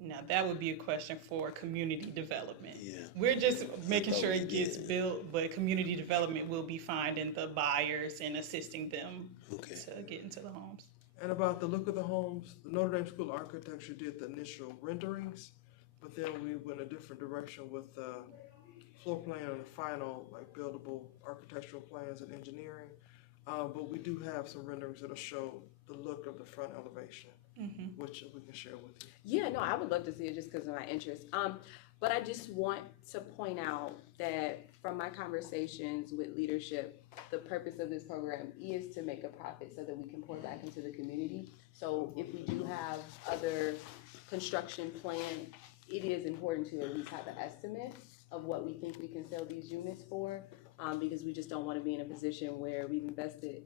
Now, that would be a question for community development. Yeah. We're just making sure it gets built, but community development will be finding the buyers and assisting them to get into the homes. And about the look of the homes, the Notre Dame School of Architecture did the initial renderings, but then we went a different direction with the floor plan and the final, like, buildable architectural plans and engineering. But we do have some renderings that'll show the look of the front elevation, which we can share with you. Yeah, no, I would love to see it just because of my interest. But I just want to point out that from my conversations with leadership, the purpose of this program is to make a profit so that we can pour back into the community. So if we do have other construction planned, it is important to at least have an estimate of what we think we can sell these units for, because we just don't want to be in a position where we've invested,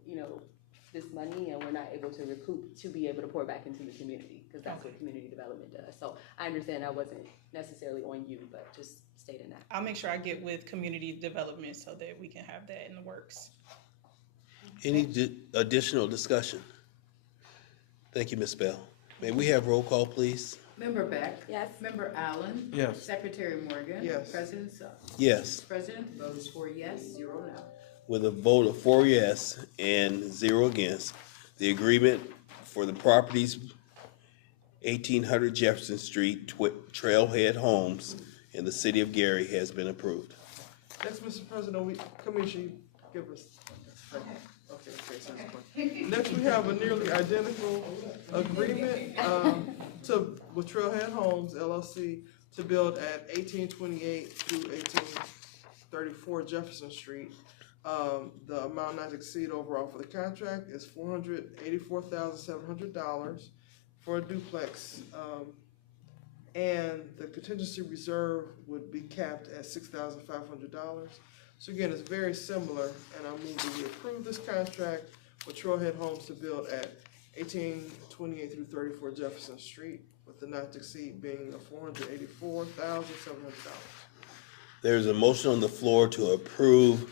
this money and we're not able to recoup to be able to pour back into the community, because that's what community development does. So I understand that wasn't necessarily on you, but just stating that. I'll make sure I get with community development so that we can have that in the works. Any additional discussion? Thank you, Ms. Bell. May we have roll call, please? Member Beck? Yes. Member Allen? Yes. Secretary Morgan? Yes. President Suggs? Yes. President, the vote is 4 yes, 0 no. With a vote of 4 yes and 0 against, the agreement for the properties 1800 Jefferson Street, Trailhead Homes in the city of Gary has been approved. Next, Mr. President, Commissioner, give us. Next, we have a nearly identical agreement with Trailhead Homes LLC to build at 1828 through 1834 Jefferson Street. The amount not to exceed overall for the contract is $484,700 for a duplex. And the contingency reserve would be capped at $6,500. So again, it's very similar, and I move that we approve this contract with Trailhead Homes to build at 1828 through 34 Jefferson Street, with the not to exceed being $484,700. There's a motion on the floor to approve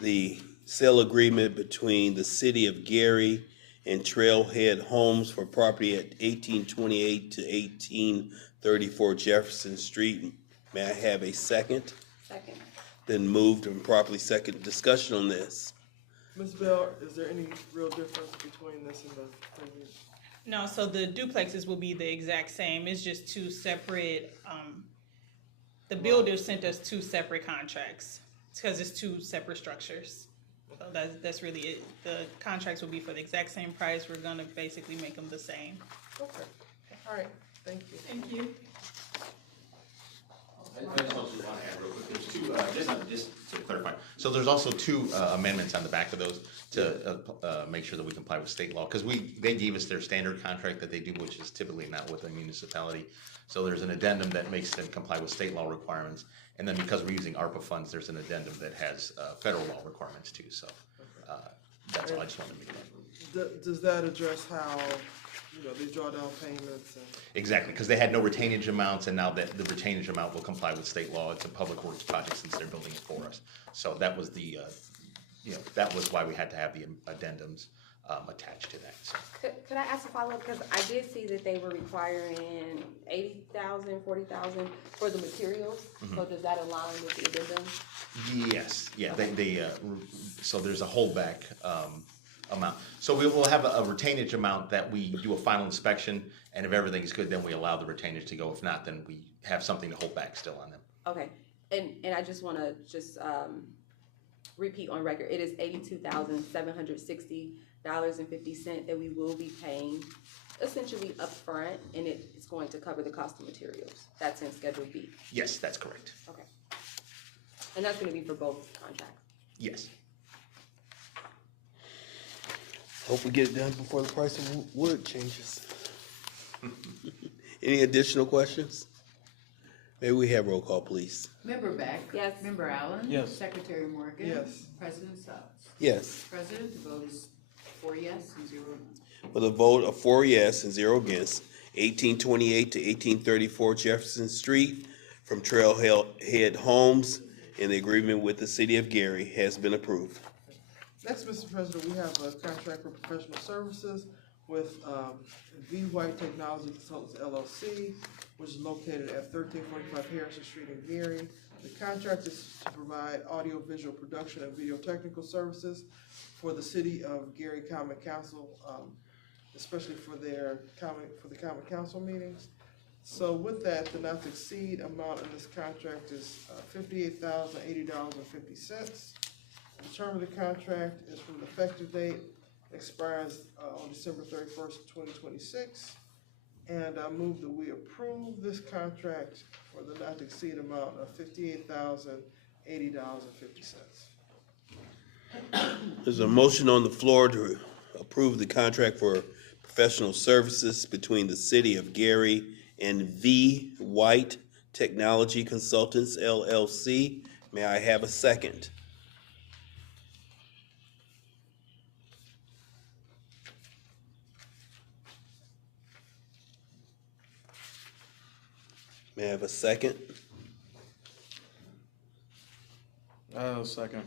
the sale agreement between the city of Gary and Trailhead Homes for property at 1828 to 1834 Jefferson Street. May I have a second? Second. Then moved and properly second. Discussion on this. Ms. Bell, is there any real difference between this and the previous? No, so the duplexes will be the exact same. It's just two separate, the builder sent us two separate contracts because it's two separate structures. So that's really it. The contracts will be for the exact same price. We're gonna basically make them the same. Okay, all right, thank you. Thank you. I just also want to add real quick, there's two, just to clarify, so there's also two amendments on the back of those to make sure that we comply with state law, because they gave us their standard contract that they do, which is typically not with a municipality. So there's an addendum that makes them comply with state law requirements, and then because we're using ARPA funds, there's an addendum that has federal law requirements too, so that's all I just wanted to make that. Does that address how, they draw down payments and? Exactly, because they had no retainage amounts, and now that the retainage amount will comply with state law. It's a public works project since they're building it for us. So that was the, that was why we had to have the addendums attached to that. So. Could I ask a follow-up? Because I did see that they were requiring $80,000, $40,000 for the materials. So does that align with the addendum? Yes, yeah, so there's a holdback amount. So we will have a retainage amount that we do a final inspection, and if everything is good, then we allow the retainage to go. If not, then we have something to hold back still on them. Okay, and I just want to repeat on record, it is $82,760.50 that we will be paying essentially upfront, and it's going to cover the cost of materials. That's in Schedule B. Yes, that's correct. Okay. And that's going to be for both contracts? Yes. Hope we get it done before the price of wood changes. Any additional questions? May we have roll call, please? Member Beck? Yes. Member Allen? Yes. Secretary Morgan? Yes. President Suggs? Yes. President, the vote is 4 yes and 0 no. With a vote of 4 yes and 0 against, 1828 to 1834 Jefferson Street from Trailhead Homes in the agreement with the city of Gary has been approved. Next, Mr. President, we have a contract for professional services with V White Technology Consultants LLC, which is located at 1345 Harrison Street in Gary. The contract is to provide audio-visual production and video technical services for the City of Gary Common Council, especially for the Common Council meetings. So with that, the not to exceed amount in this contract is $58,080.50. The term of the contract is from the effective date, expires on December 31st, 2026. And I move that we approve this contract for the not to exceed amount of $58,080.50. There's a motion on the floor to approve the contract for professional services between the City of Gary and V. White Technology Consultants LLC. May I have a second? May I have a second? Second.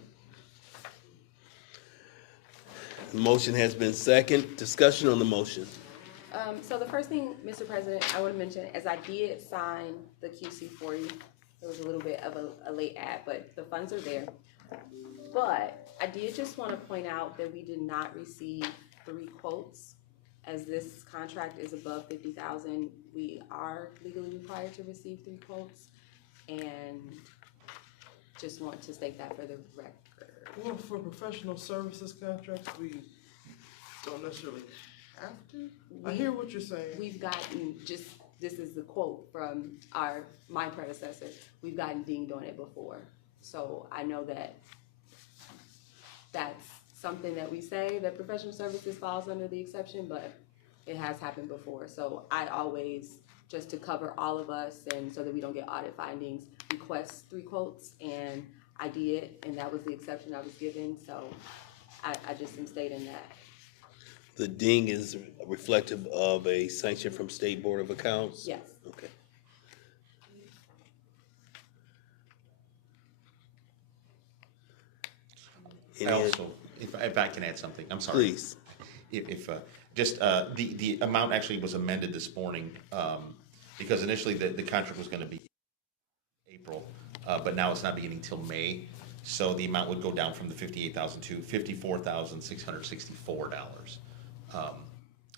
The motion has been second. Discussion on the motion. So the first thing, Mr. President, I want to mention is I did sign the QC for you. It was a little bit of a late ad, but the funds are there. But I did just want to point out that we did not receive 3 quotes. As this contract is above 50,000, we are legally required to receive 3 quotes. And just want to state that for the record. Well, for professional services contracts, we don't necessarily have to. I hear what you're saying. We've gotten this is the quote from my predecessor. We've gotten dinged on it before. So I know that's something that we say that professional services falls under the exception, but it has happened before. So I always, just to cover all of us and so that we don't get audit findings, request 3 quotes, and I did, and that was the exception I was given. So I just am stating that. The ding is reflective of a sanction from State Board of Accounts? Yes. Okay. I also, if I can add something, I'm sorry. Please. The amount actually was amended this morning, because initially the contract was gonna be April, but now it's not beginning till May. So the amount would go down from the 58,000 to $54,664.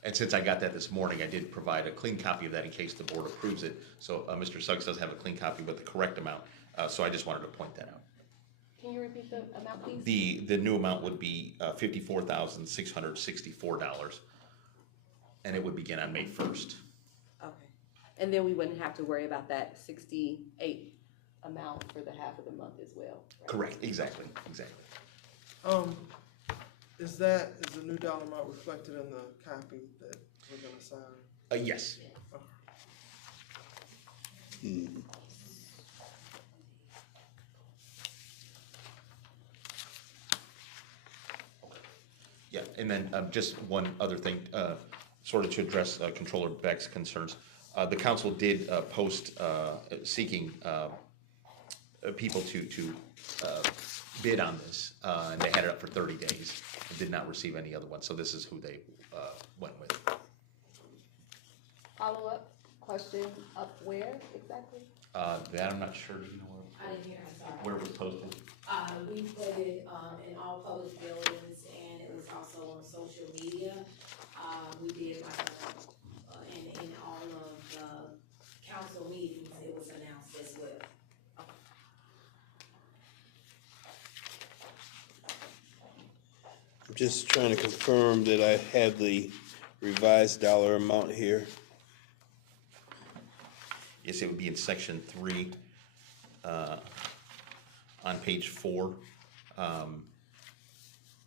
And since I got that this morning, I did provide a clean copy of that in case the board approves it. So Mr. Suggs does have a clean copy with the correct amount, so I just wanted to point that out. Can you repeat the amount, please? The new amount would be $54,664, and it would begin on May 1st. Okay. And then we wouldn't have to worry about that 68 amount for the half of the month as well, right? Correct, exactly. Is the new dollar amount reflected in the copy that we're gonna sign? Yes. Yeah, and then just one other thing, sort of to address Controller Beck's concerns. The council did post seeking people to bid on this, and they had it up for 30 days and did not receive any other ones. So this is who they went with. Follow-up question, up where exactly? That I'm not sure. Do you know where? I didn't hear, I'm sorry. Where it was posted? We put it in all public buildings, and it was also on social media. We did in all of the council meetings, it was announced as well. I'm just trying to confirm that I have the revised dollar amount here. Yes, it would be in section 3, on page 4.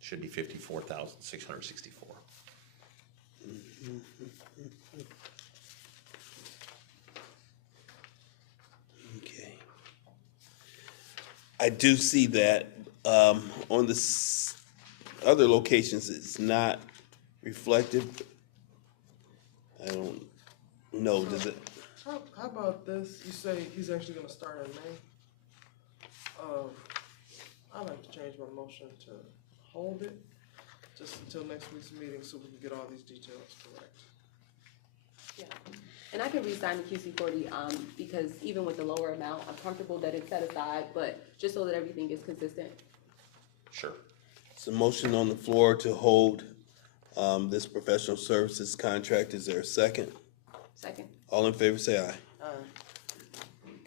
Should be 54,664. Okay. I do see that on the other locations, it's not reflected. I don't know, does it? How about this? You say he's actually gonna start in May. I'd like to change my motion to hold it just until next week's meeting so we can get all these details correct. Yeah. And I can re-sign the QC40 because even with the lower amount, I'm comfortable that it's set aside, but just so that everything is consistent. Sure. It's a motion on the floor to hold this professional services contract. Is there a second? Second. All in favor, say aye. Aye.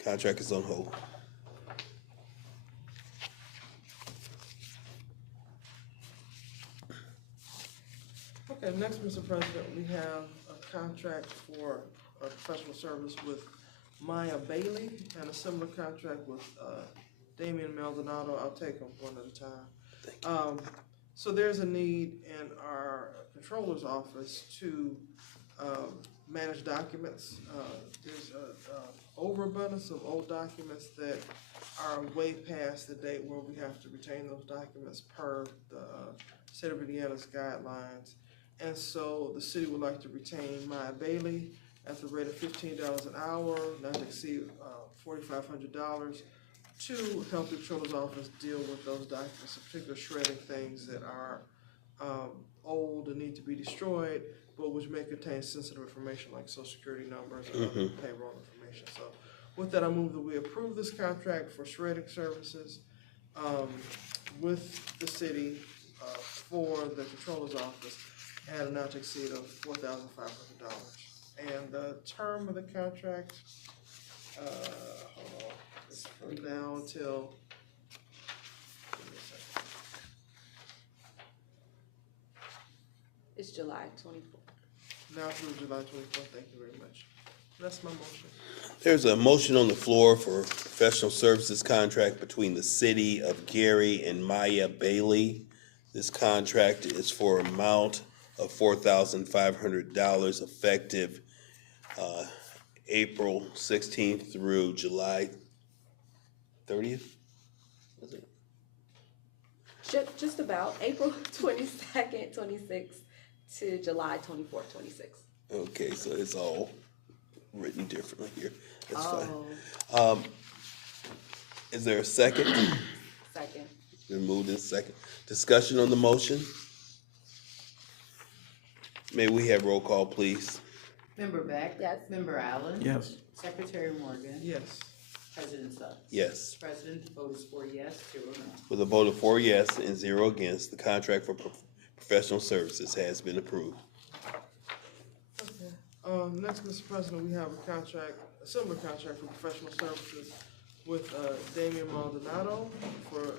Contract is on hold. Okay, next, Mr. President, we have a contract for a professional service with Maya Bailey and a similar contract with Damian Maldonado. I'll take them one at a time. So there's a need in our controller's office to manage documents. There's an overabundance of old documents that are way past the date where we have to retain those documents per the State of Indiana's guidelines. And so the city would like to retain Maya Bailey at the rate of $15 an hour, not to exceed $4,500, to help the controller's office deal with those documents, in particular shredding things that are old and need to be destroyed, but which may contain sensitive information like social security numbers and other payroll information. So with that, I move that we approve this contract for shredding services with the city for the controller's office at a not to exceed of $4,500. And the term of the contract, hold on, it's from now until, give me a second. It's July 24th. Now through July 24th, thank you very much. That's my motion. There's a motion on the floor for professional services contract between the City of Gary and Maya Bailey. This contract is for an amount of $4,500 effective April 16th through July 30th? Is it? Just about April 22nd, 26th to July 24th, 26th. Okay, so it's all written differently here. That's Oh. fine. Is there a second? Second. Been moved in second. Discussion on the motion? May we have roll call, please? Member Beck? Yes. Member Allen? Yes. Secretary Morgan? Yes. President Suggs? Yes. Mr. President, the vote is 4 yes, 0 no. With a vote of 4 yes and 0 against, the contract for professional services has been approved. Okay. Next, Mr. President, we have a contract, a similar contract for professional services with Damian Maldonado for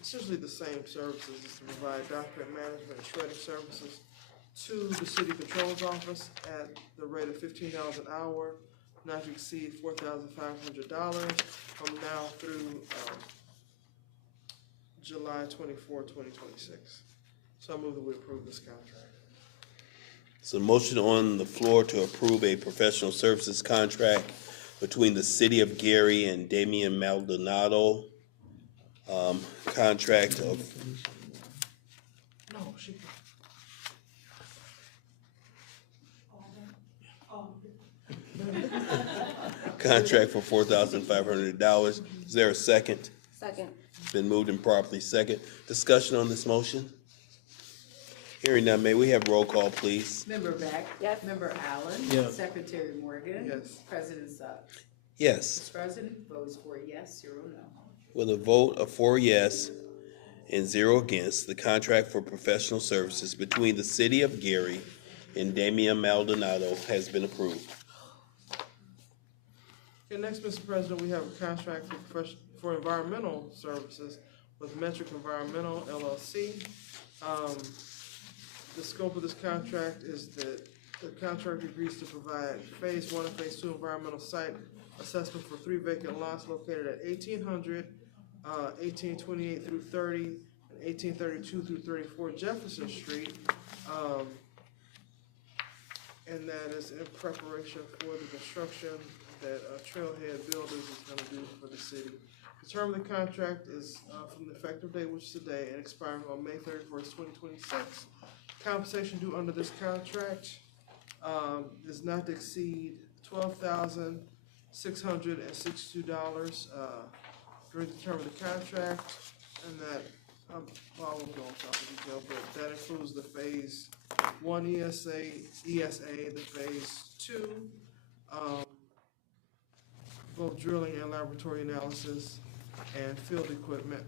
essentially the same services, is to provide document management and shredding services to the city controller's office at the rate of $15 an hour, not to exceed $4,500 from now through July 24, 2026. So I move that we approve this contract. So motion on the floor to approve a professional services contract between the City of Gary and Damian Maldonado. Contract of No, she. contract for $4,500. Is there a second? Second. Been moved and properly second. Discussion on this motion? Hearing none, may we have roll call, please? Member Beck? Yes. Member Allen? Yes. Secretary Morgan? Yes. President Suggs? Yes. Mr. President, the vote is 4 yes, 0 no. With a vote of 4 yes and 0 against, the contract for professional services between the City of Gary and Damian Maldonado has been approved. Okay, next, Mr. President, we have a contract for environmental services with Metric Environmental LLC. The scope of this contract is that the contract agrees to provide Phase 1 and Phase 2 environmental site assessment for 3 vacant lots located at 1800, 1828 through 30, and 1832 through 34 Jefferson Street. And that is in preparation for the construction that Trailhead Builders is gonna do for the city. The term of the contract is from the effective date, which is today, and expiring on May 31st, 2026. Compensation due under this contract is not to exceed $12,662 during the term of the contract, and that, well, I won't go into all the detail, but that includes the Phase 1 ESA, the Phase 2, both drilling and laboratory analysis, and field equipment.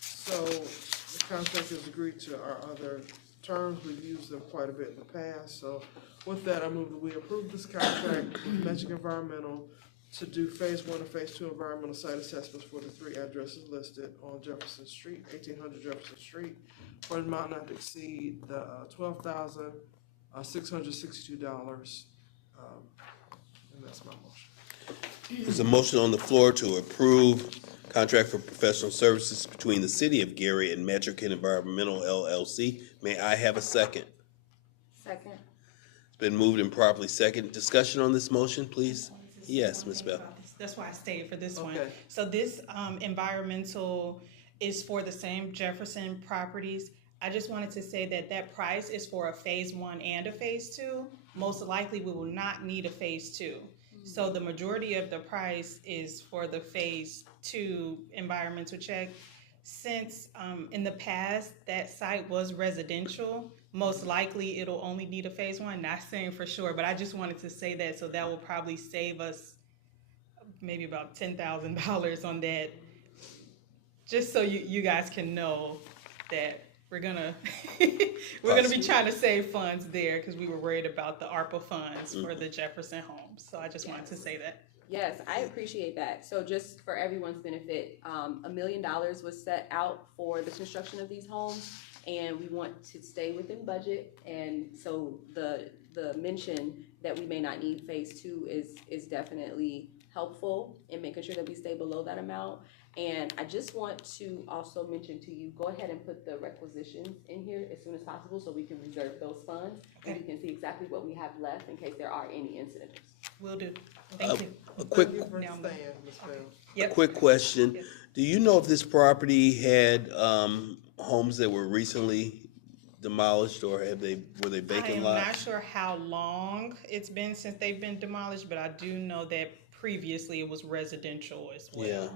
So the contract is agreed to our other terms. We've used them quite a bit in the past. So with that, I move that we approve this contract with Metric Environmental to do phase 1 and phase 2 environmental site assessments for the 3 addresses listed on Jefferson Street, 1800 Jefferson Street, for an amount not to exceed the $12,662. And that's my motion. There's a motion on the floor to approve contract for professional services between the City of Gary and Metric Environmental LLC. May I have a second? Second. It's been moved and properly second. Discussion on this motion, please? Yes, Ms. Bell. That's why I stayed for this one. Okay. So this environmental is for the same Jefferson properties. I just wanted to say that that price is for a phase 1 and a phase 2. Most likely, we will not need a phase 2. So the majority of the price is for the phase 2 environmental check. Since in the past, that site was residential, most likely it'll only need a phase 1, not saying for sure, but I just wanted to say that, so that will probably save us maybe about $10,000 on that, just so you guys can know that we're gonna be trying to save funds there, because we were worried about the ARPA funds for the Jefferson homes, so I just wanted to say that. Yes, I appreciate that. So just for everyone's benefit, $1 million was set out for the construction of these homes, and we want to stay within budget. And so the mention that we may not need phase 2 is definitely helpful in making sure that we stay below that amount. And I just want to also mention to you, go ahead and put the requisitions in here as soon as possible so we can reserve those funds. Okay. And we can see exactly what we have left in case there are any incidents. Will do. Thank you. A quick, Thank you for Now I'm staying, Ms. Bell. a quick question. Yes. Do you know if this property had homes that were recently demolished, or were they I vacant am lots? not sure how long it's been since they've been demolished, but I do know that previously it was residential as well. Yeah.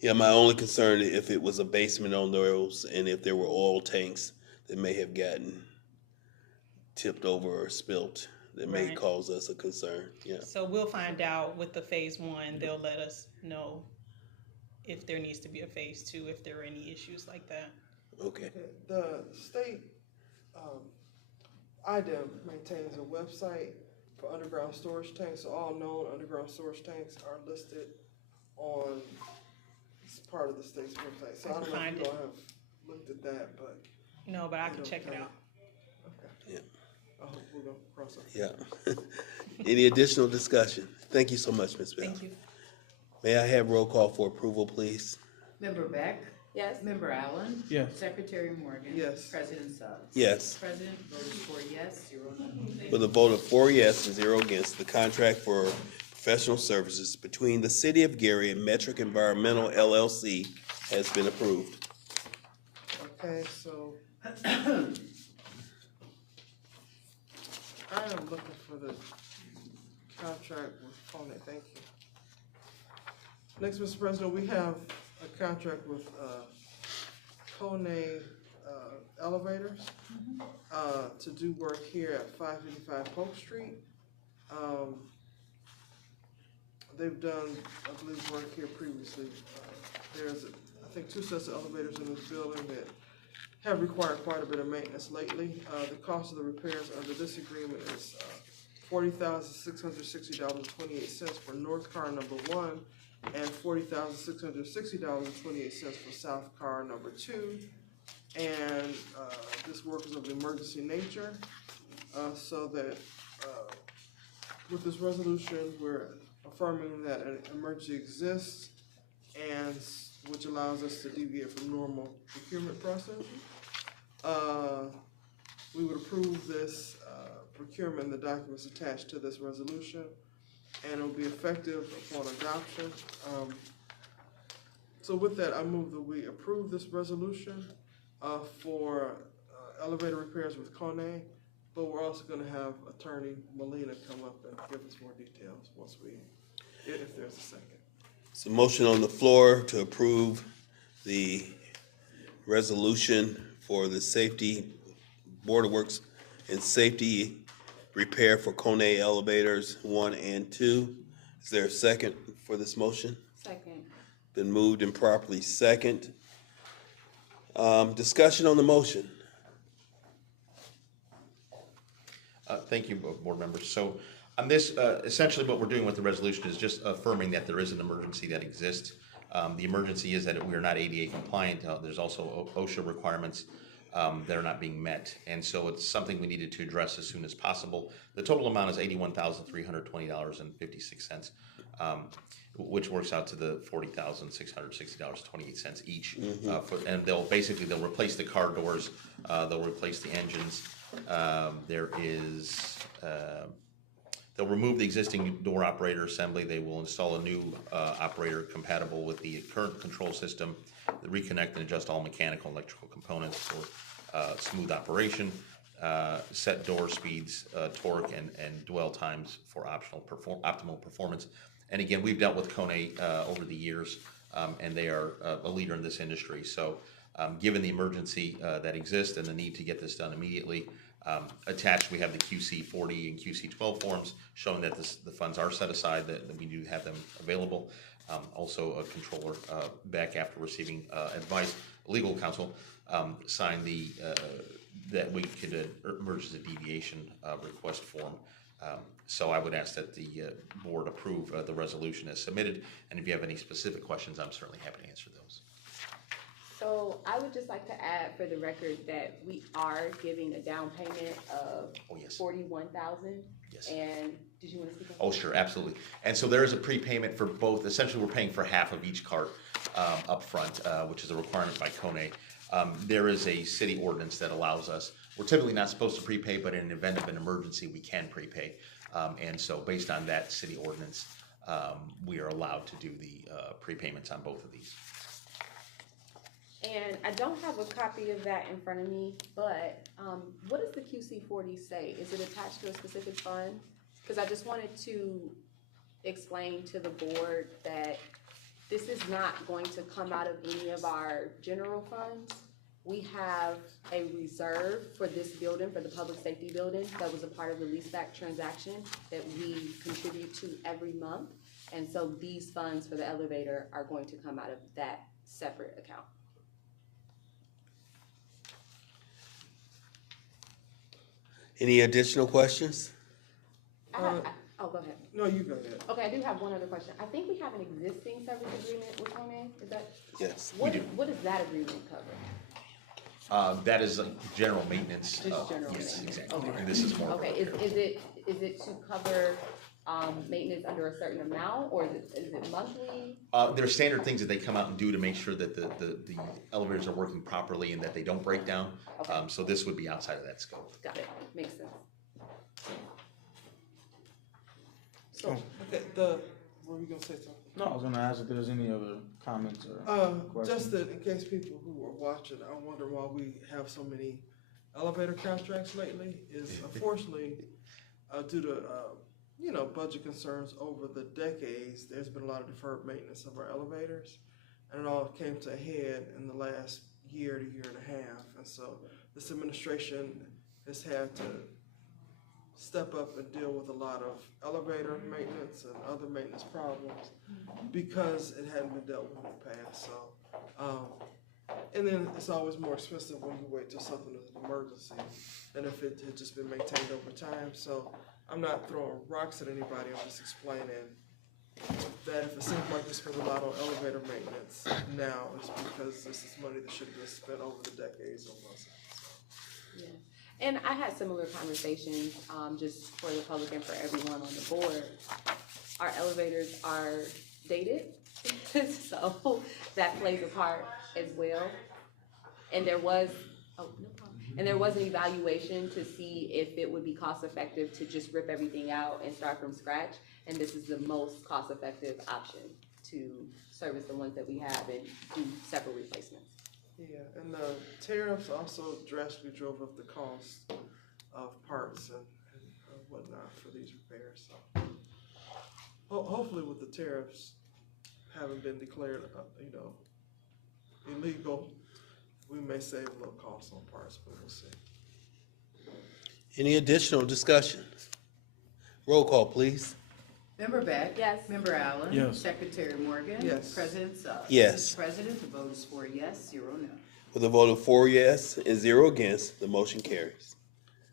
Yeah, my only concern if it was a basement on those and if there were oil tanks that may have gotten tipped over or spilt, that may Right. cause us a concern, yeah. So we'll find out with the phase 1, they'll let us know if there needs to be a phase 2, if there are any issues like that. Okay. The state, IDEM maintains a website for underground storage tanks. So all known underground storage tanks are listed on, it's part of the state's website. So I don't know if you all have looked at that, but. No, but I can don't check it kinda- out. Okay. Yeah. I hope we're gonna cross it. Yeah. Any additional discussion? Thank you so much, Ms. Bell. Thank you. May I have roll call for approval, please? Member Beck? Yes? Member Allen? Yes. Secretary Morgan? Yes. President Suggs? Yes. President voted 4 yes, 0 no. With a vote of 4 yes and 0 against, the contract for professional services between the City of Gary and Metric Environmental LLC has been approved. Okay, so. I am looking for the contract with Fonet, thank you. Next, Mr. President, we have a contract with, Kone, Elevators, to do work here at 555 Polk Street. They've done, I believe, work here previously. There's, I think, 2 sets of elevators in this building that have required quite a bit of maintenance lately. The cost of the repairs under this agreement is $40,660.28 for north car number 1 and $40,660.28 for south car number 2. And this work is of emergency nature, so that with this resolution, we're affirming that an emergency exists, and which allows us to deviate from normal procurement processes. We would approve this procurement, the documents attached to this resolution, and it will be effective upon adoption. So with that, I move that we approve this resolution for elevator repairs with Kone, but we're also gonna have Attorney Molina come up and give us more details once we, if there's a second. It's a motion on the floor to approve the resolution for the Safety, Board of Works and Safety repair for Kone Elevators 1 and 2. Is there a second for this motion? Second. Been moved and properly second. Discussion on the motion. Thank you, board members. So On this, essentially what we're doing with the resolution is just affirming that there is an emergency that exists. The emergency is that we are not ADA compliant. There's also OSHA requirements that are not being met. And so it's something we needed to address as soon as possible. The total amount is $81,320.56, which works out to the $40,660.28 each. And they'll replace the car doors, they'll replace the engines. They'll remove the existing door operator assembly. They will install a new operator compatible with the current control system, reconnect and adjust all mechanical and electrical components for smooth operation, set door speeds, torque, and dwell times for optimal performance. And again, we've dealt with Kone over the years, and they are a leader in this industry. So given the emergency that exists and the need to get this done immediately, attached, we have the QC40 and QC12 forms showing that the funds are set aside, that we do have them available. Also, a controller, back after receiving advice, legal counsel, signed that we could emergency deviation request form. So I would ask that the board approve the resolution as submitted. And if you have any specific questions, I'm certainly happy to answer those. So I would just like to add for the record that we are giving a down payment of $41,000. Yes. And did you want to speak on that? Oh, sure, absolutely. And so there is a prepayment for both. Essentially, we're paying for half of each cart up front, which is a requirement by Kone. There is a city ordinance that allows us. We're typically not supposed to prepay, but in an event of an emergency, we can prepay. And so based on that city ordinance, we are allowed to do the prepayments on both of these. And I don't have a copy of that in front of me, but what does the QC40 say? Is it attached to a specific fund? Because I just wanted to explain to the board that this is not going to come out of any of our general funds. We have a reserve for this building, for the public safety building, that was a part of the leaseback transaction that we contribute to every month. And so these funds for the elevator are going to come out of that separate account. Any additional questions? Oh, go ahead. No, you go ahead. Okay, I do have one other question. I think we have an existing service agreement with Kone, is that? Yes, we do. What does that agreement cover? That is general maintenance. Just general yes, maintenance. exactly. Okay. And this is more. Okay, is it to cover maintenance under a certain amount, or is it monthly? There are standard things that they come out and do to make sure that the elevators are working properly and that they don't break down. Okay. So this would be outside of that scope. Got it, makes sense. So, okay, were we gonna say something? No, I was gonna ask if there's any other comments or questions. Just that in case people who are watching, I wonder why we have so many elevator contracts lately, is unfortunately, due to, budget concerns over the decades, there's been a lot of deferred maintenance of our elevators. And it all came to a head in the last year to year and a half. And so this administration has had to step up and deal with a lot of elevator maintenance and other maintenance problems because it hadn't been dealt with in the past. So, and then it's always more expensive when you wait till something is an emergency than if it had just been maintained over time. So I'm not throwing rocks at anybody, I'm just explaining that if it seems like we spend a lot on elevator maintenance now, it's because this is money that should have been spent over the decades almost. Yeah. And I had similar conversations, just for the public and for everyone on the board. Our elevators are dated, so that plays a part as well. And there was, and there was an evaluation to see if it would be cost effective to just rip everything out and start from scratch. And this is the most cost effective option to service the ones that we have and do several replacements. Yeah, and the tariffs also drastically drove up the cost of parts and whatnot for these repairs. So, hopefully, with the tariffs having been declared, illegal, we may save a little cost on parts, but we'll see. Any additional discussion? Roll call, please. Member Beck? Yes. Member Allen? Yes. Secretary Morgan? Yes. President Suggs? Yes. Mr. President, the vote is 4 yes, 0 no. With a vote of 4 yes and 0 against, the motion carries.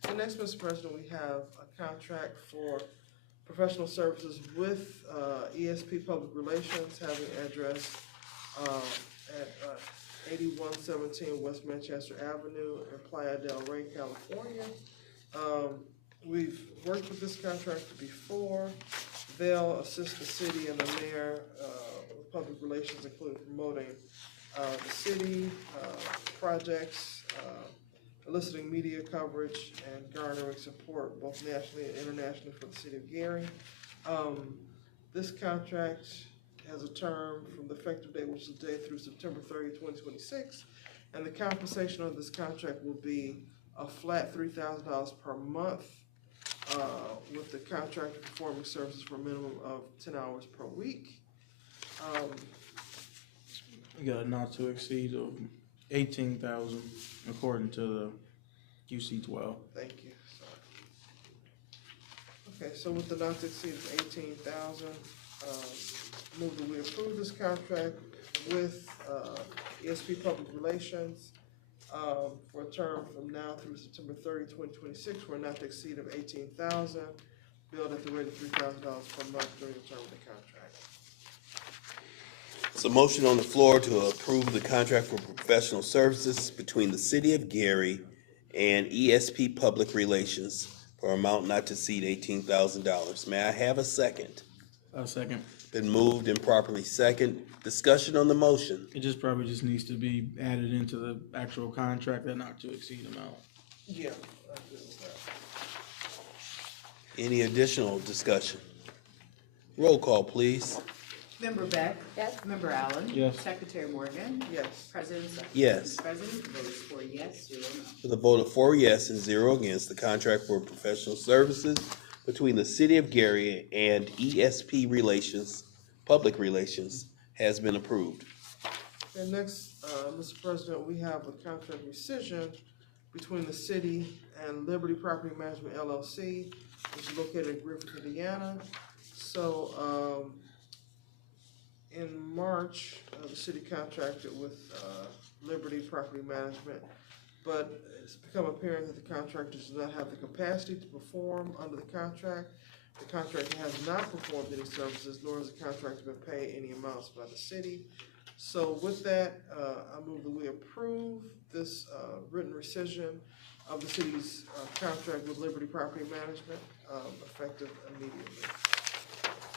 And next, Mr. President, we have a contract for professional services with ESP Public Relations, having address at 8117 West Manchester Avenue in Playa del Rey, California. We've worked with this contractor before. They'll assist the city and the mayor with public relations, including promoting the city projects, eliciting media coverage, and garnering support both nationally and internationally for the city of Gary. This contract has a term from the effective date, which is the day through September 30, 2026, and the compensation of this contract will be a flat $3,000 per month, with the contractor performing services for a minimum of 10 hours per week. We got a not to exceed of 18,000 according to the QC 12. Thank you. Okay, so with the not to exceed of 18,000, move that we approve this contract with ESP Public Relations for a term from now through September 30, 2026, for a not to exceed of 18,000, billed at the rate of $3,000 per month during the term of the contract. It's a motion on the floor to approve the contract for professional services between the City of Gary and ESP Public Relations for an amount not to exceed $18,000. May I have a second? A second. Been moved and properly second. Discussion on the motion. It just probably just needs to be added into the actual contract, that not to exceed amount. Yeah, I agree with that. Any additional discussion? Roll call, please. Member Beck? Yes. Member Allen? Yes. Secretary Morgan? Yes. President Suggs? Yes. Mr. President, the vote is 4 yes, 0 no. With a vote of 4 yes and 0 against, the contract for professional services between the City of Gary and ESP Relations, Public Relations, has been approved. And next, Mr. President, we have a contract rescission between the city and Liberty Property Management LLC, which is located in Griffith, Indiana. So, in March, the city contracted with Liberty Property Management, but it's become apparent that the contractor does not have the capacity to perform under the contract. The contractor has not performed any services, nor has the contractor been paid any amounts by the city. So with that, I move that we approve this written rescission of the city's contract with Liberty Property Management, effective immediately.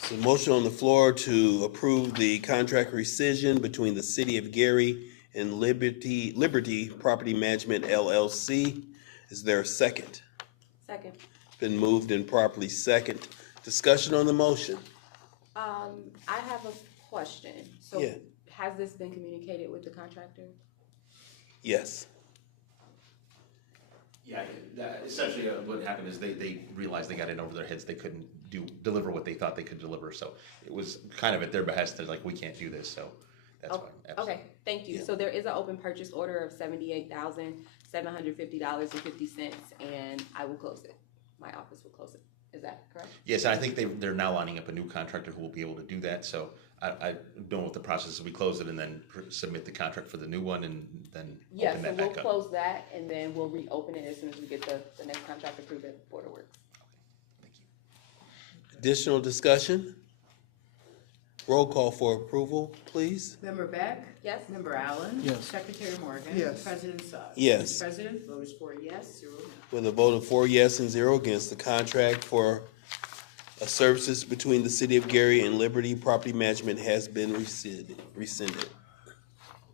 So motion on the floor to approve the contract rescission between the City of Gary and Liberty Property Management LLC. Is there a second? Second. Been moved and properly second. Discussion on the motion. I have a question. So Yeah. has this been communicated with the contractor? Yes. Yeah, essentially what happened is they realized they got in over their heads. They couldn't deliver what they thought they could deliver. So it was kind of at their behest. They're like, we can't do this. So that's why. Okay, thank you. Yeah. So there is an open purchase order of $78,750.50, and I will close it. My office will close it. Is that correct? Yes, and I think they're now lining up a new contractor who will be able to do that. So I don't know what the process is. We close it and then submit the contract for the new one and then Yeah, open so that we'll back up. close that, and then we'll reopen it as soon as we get the next contract approved at Board of Works. Additional discussion? Roll call for approval, please. Member Beck? Yes. Member Allen? Yes. Secretary Morgan? Yes. President Suggs? Yes. Mr. President, vote is 4 yes, 0 no. With a vote of 4 yes and 0 against, the contract for services between the City of Gary and Liberty Property Management has been rescinded.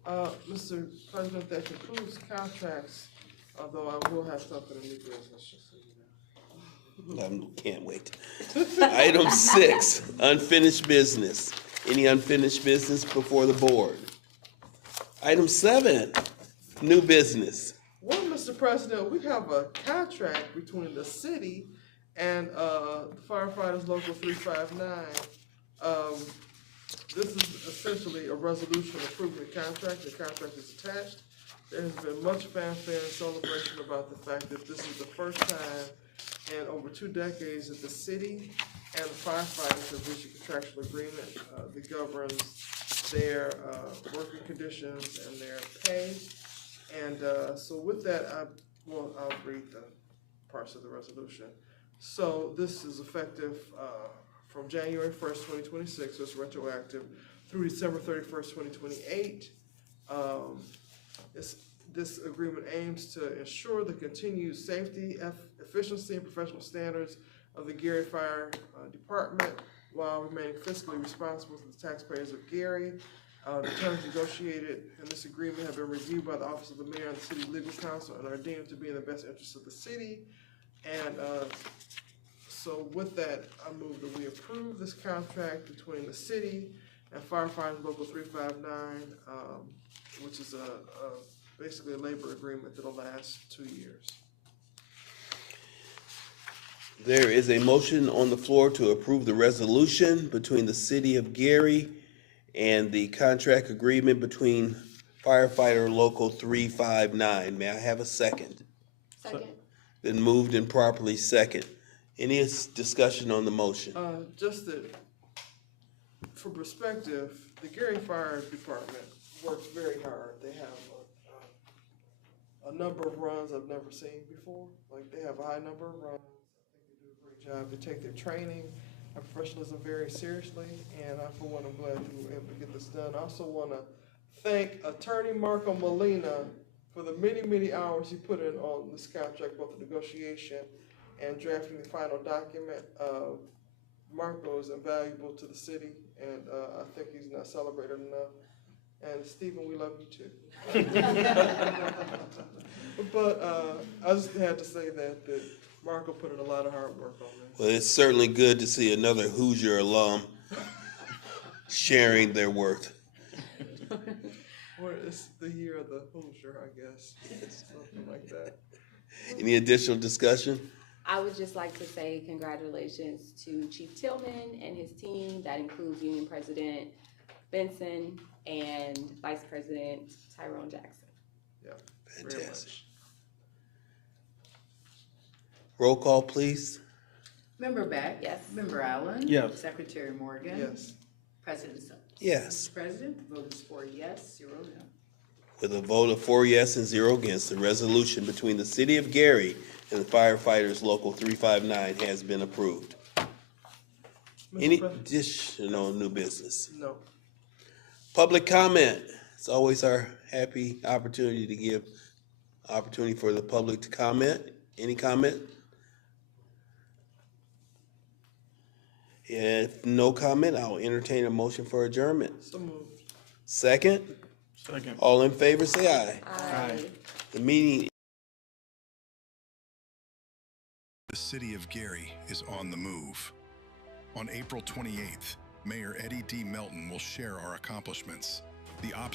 Mr. President, that concludes contracts, although I will have something in new business, just so you know. Can't wait. Item 6, unfinished business. Any unfinished business before the board? Item 7, new business. Well, Mr. President, we have a contract between the city and the firefighters local 359. This is essentially a resolution approving the contract. The contract is attached. There has been much fanfare and celebration about the fact that this is the first time in over 2 decades that the city and the firefighters have reached a contractual agreement that governs their working conditions and their pay. And so with that, I'll read the parts of the resolution. So this is effective from January 1st, 2026, so it's retroactive through December 31st, 2028. This agreement aims to ensure the continued safety, efficiency, and professional standards of the Gary Fire Department while remaining fiscally responsible to the taxpayers of Gary. The terms negotiated in this agreement have been reviewed by the Office of the Mayor and the City Legal Counsel and are deemed to be in the best interest of the city. And so with that, I move that we approve this contract between the city and Firefighters Local 359, which is basically a labor agreement that'll last 2 years. There is a motion on the floor to approve the resolution between the City of Gary and the contract agreement between Firefighter Local 359. May I have a second? Second. Been moved and properly second. Any discussion on the motion? Just that, for perspective, the Gary Fire Department works very hard. They have a number of runs I've never seen before. Like, they have a high number of runs. I think they do a great job. They take their training and professionalism very seriously, and I, for one, am glad that we were able to get this done. I also want to thank Attorney Marco Molina for the many, many hours he put in on this contract, both the negotiation and drafting the final document. Marco is invaluable to the city, and I think he's not celebrated enough. And Stephen, we love you too. But I just had to say that Marco put in a lot of hard work on this. Well, it's certainly good to see another Hoosier alum sharing their worth. Well, it's the year of the Hoosier, I guess. Something like that. Any additional discussion? I would just like to say congratulations to Chief Tillman and his team. That includes Union President Benson and Vice President Tyrone Jackson. Yeah. Fantastic. Roll call, please. Member Beck? Yes. Member Allen? Yes. Secretary Morgan? Yes. President Sutton? Yes. Mr. President, vote is 4 yes, 0 no. With a vote of 4 yes and 0 against, the resolution between the City of Gary and the Firefighters Local 359 has been approved. Any additional new business? No. Public comment. It's always our happy opportunity to give opportunity for the public to comment. Any comment? If no comment, I'll entertain a motion for adjournment. So moved. Second? Second. All in favor, say aye. Aye. The meeting. The City of Gary is on the move. On April 28th, Mayor Eddie D. Melton will share our accomplishments, the obstacles